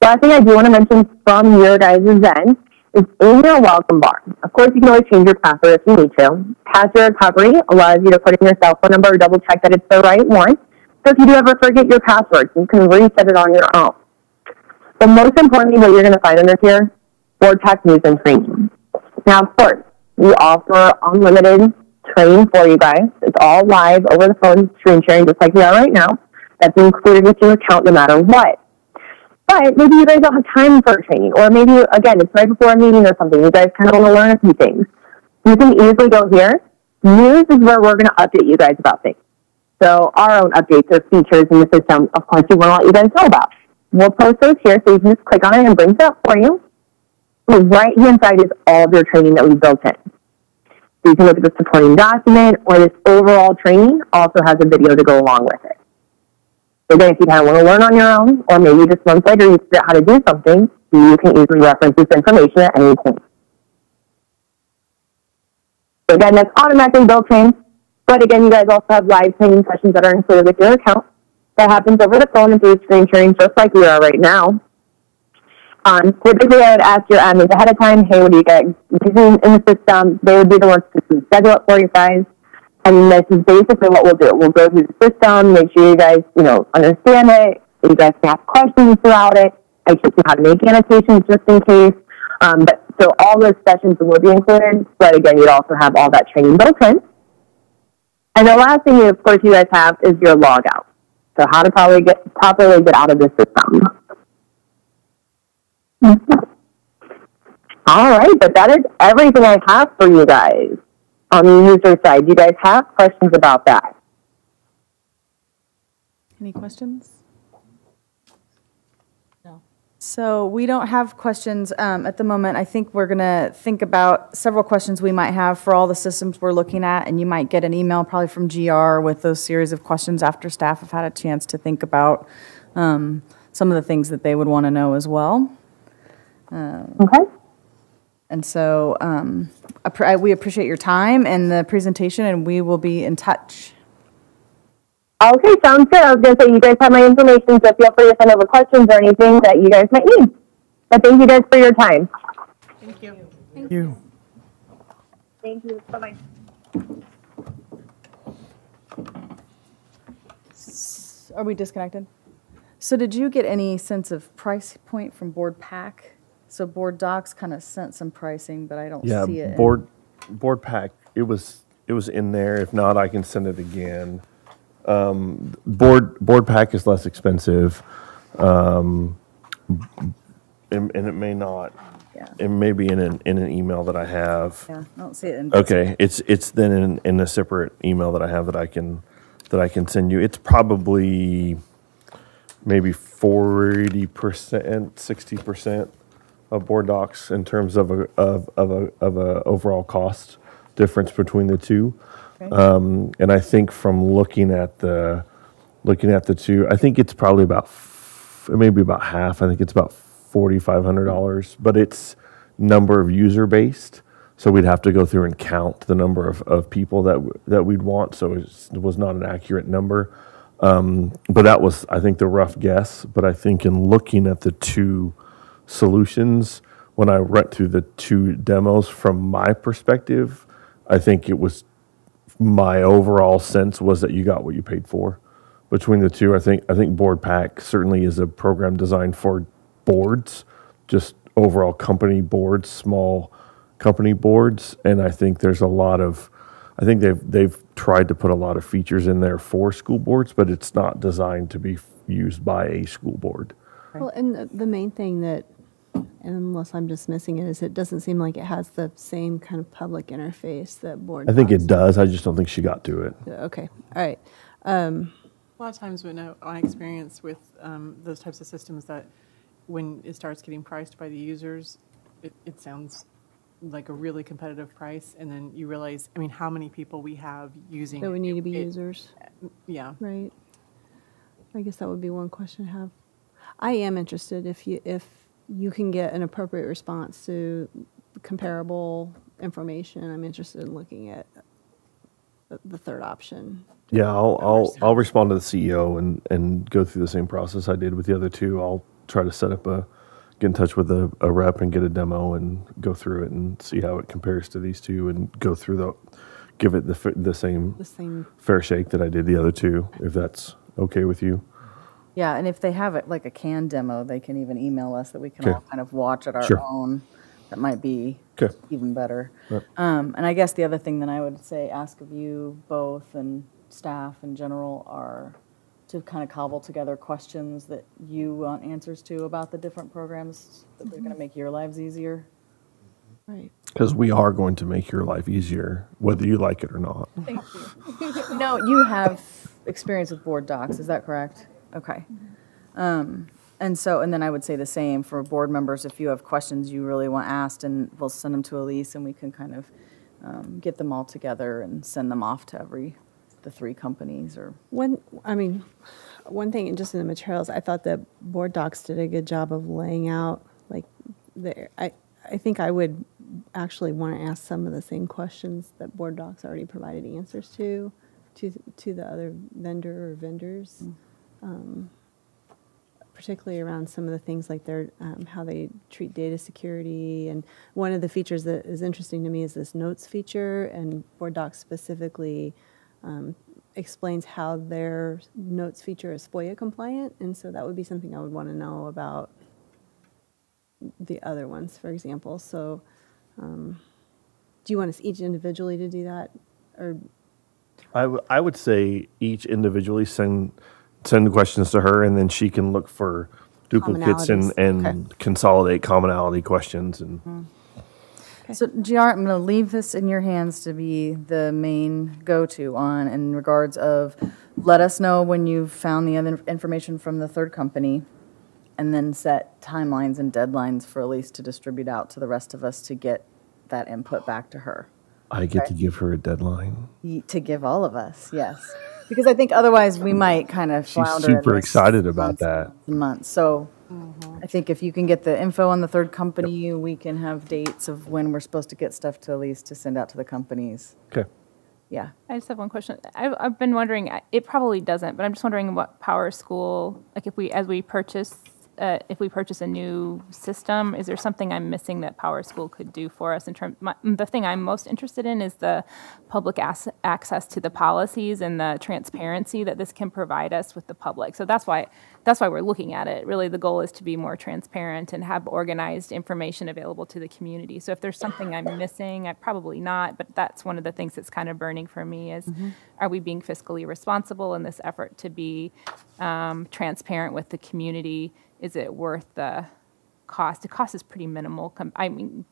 Last thing I do want to mention from your guys' end is in your welcome bar. Of course, you can always change your password if you need to. Password recovery allows you to put in your cell phone number or double check that it's the right one. So if you do ever forget your password, you can reset it on your own. But most importantly, what you're going to find under here, Board Pack News and Training. Now, of course, we offer unlimited training for you guys. It's all live over the phone screen sharing just like we are right now. That's included with your account no matter what. But maybe you guys don't have time for a training, or maybe, again, it's right before a meeting or something. You guys kind of want to learn a few things. You can easily go here. News is where we're going to update you guys about things. So our own updates or features in the system, of course, we want to let you guys know about. We'll post those here, so you can just click on it and it brings it up for you. The right-hand side is all of your training that we built in. So you can look at the supporting document, or this overall training also has a video to go along with it. So again, if you kind of want to learn on your own, or maybe just months later you figure out how to do something, you can easily reference this information at any point. So again, that's automatically built in. But again, you guys also have live training sessions that are included with your account. That happens over the phone and through screen sharing, just like we are right now. Typically, I would ask your admins ahead of time, hey, what are you guys using in the system? They would be the ones to schedule it for you guys. And this is basically what we'll do. We'll go through the system, make sure you guys, understand it. You guys can ask questions throughout it. I teach you how to make annotations just in case. So all those sessions will be included. But again, you'd also have all that training built in. And the last thing, of course, you guys have is your logout. So how to properly get out of the system. All right, but that is everything I have for you guys on the user side. Do you guys have questions about that? Any questions? No. So we don't have questions at the moment. I think we're going to think about several questions we might have for all the systems we're looking at, and you might get an email probably from GR with those series of questions after staff have had a chance to think about some of the things that they would want to know as well. Okay. And so we appreciate your time and the presentation, and we will be in touch. Okay, sounds good. I was going to say, you guys have my information, so feel free to send over questions or anything that you guys might need. But thank you guys for your time. Thank you. Thank you. Thank you. Bye-bye. Are we disconnected? So did you get any sense of price point from Board Pack? So Board Docs kind of sent some pricing, but I don't see it. Board Pack, it was in there. If not, I can send it again. Board Pack is less expensive, and it may not. Yeah. It may be in an email that I have. Yeah, I don't see it in. Okay, it's then in a separate email that I have that I can send you. It's probably maybe 40%, 60% of Board Docs in terms of a overall cost difference between the two. Okay. And I think from looking at the two, I think it's probably maybe about half. I think it's about $4,500, but it's number of user based. So we'd have to go through and count the number of people that we'd want. So it was not an accurate number. But that was, I think, the rough guess. But I think in looking at the two solutions, when I went through the two demos from my perspective, I think it was, my overall sense was that you got what you paid for. Between the two, I think Board Pack certainly is a program designed for boards, just overall company boards, small company boards, and I think there's a lot of, I think they've tried to put a lot of features in there for school boards, but it's not designed to be used by a school board. Well, and the main thing that, unless I'm just missing it, is it doesn't seem like it has the same kind of public interface that Board I think Docs it does. I just don't think she got to it. Okay, all right. A lot of times when I experience with those types of systems, that when it starts getting priced by the users, it sounds like a really competitive price, and then you realize, I mean, how many people we have using So we need to be users. Yeah. Right. I guess that would be one question to have. I am interested if you can get an appropriate response to comparable information. I'm interested in looking at the third option. Yeah, I'll respond to the CEO and go through the same process I did with the other two. I'll try to set up get in touch with a rep and get a demo and go through it and see how it compares to these two and go through give it the same fair shake that I did the other two, if that's okay with you. Yeah, and if they have it like a canned demo, they can even email us that we can all kind of watch at our own. That might be even better. Right. And I guess the other thing that I would say, ask of you both and staff in general, are to kind of cobble together questions that you want answers to about the different programs that they're going to make your lives easier. Right. Because we are going to make your life easier, whether you like it or not. Thank you. No, you have experience with board docs, is that correct? Okay. And then I would say the same for board members. If you have questions you really want asked, and we'll send them to Elise, and we can kind of get them all together and send them off to the 3 companies. Or One thing, just in the materials, I thought that board docs did a good job of laying out, like, I think I would actually want to ask some of the same questions that board docs already provided answers to the other vendor or vendors. Particularly around some of the things like their how they treat data security. And one of the features that is interesting to me is this notes feature, and board docs specifically explains how their notes feature is FOIA compliant, and so that would be something I would want to know about the other ones, for example. So do you want us each individually to do that, or? I would say each individually send the questions to her, and then she can look for duplicates and Okay. consolidate commonality questions. And So, GR, I'm going to leave this in your hands to be the main go-to on in regards of let us know when you've found the other information from the third company, and then set timelines and deadlines for Elise to distribute out to the rest of us to get that input back to her. I get to give her a deadline. To give all of us, yes. Because I think otherwise we might kind of She's flounder. in super this excited about months that. and months. So I think if you can get the info on the third company, we can have dates of when we're supposed to get stuff to Elise to send out to the companies. Okay. Yeah. I just have one question. I've been wondering, it probably doesn't, but I'm just wondering what Power School, like if we purchase a new system, is there something I'm missing that Power School could do for us in terms? The thing I'm most interested in is the public access to the policies and the transparency that this can provide us with the public. So that's why we're looking at it. Really, the goal is to be more transparent and have organized information available to the community. So if there's something I'm missing, probably not, but that's one of the things that's kind of burning for me is, are we being fiscally responsible in this effort to be transparent with the community? Is it worth the cost? The cost is pretty minimal,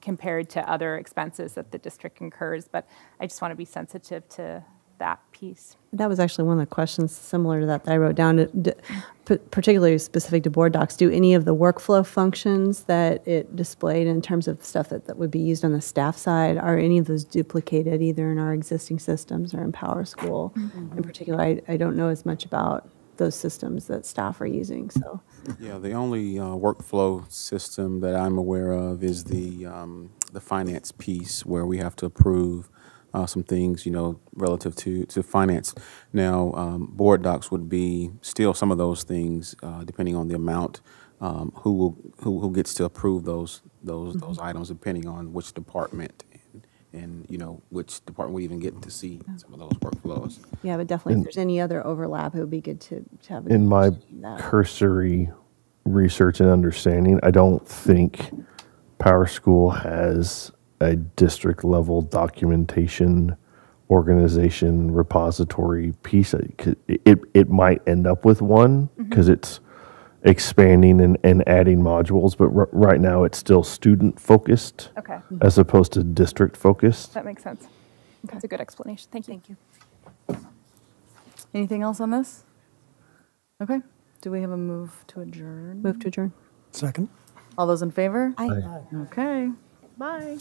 compared to other expenses that the district incurs, but I just want to be sensitive to that piece. That was actually one of the questions similar to that I wrote down, particularly specific to board docs. Do any of the workflow functions that it displayed in terms of stuff that would be used on the staff side, are any of those duplicated either in our existing systems or in Power School? In particular, I don't know as much about those systems that staff are using, so. Yeah, the only workflow system that I'm aware of is the finance piece, where we have to approve some things, relative to finance. Now, board docs would be still some of those things, depending on the amount, who gets to approve those items, depending on which department and which department we even get to see some of those workflows. Yeah, but definitely, if there's any other overlap, it would be good to have. In my cursory research and understanding, I don't think Power School has a district level documentation, organization, repository piece. It might end up with one because it's expanding and adding modules, but right now it's still student focused, Okay. as opposed to district focused. That makes sense. That's a good explanation. Thank you. Anything else on this? Okay. Do we have a move to adjourn? Move to adjourn. Second. All those in favor? Aye. Okay. Bye.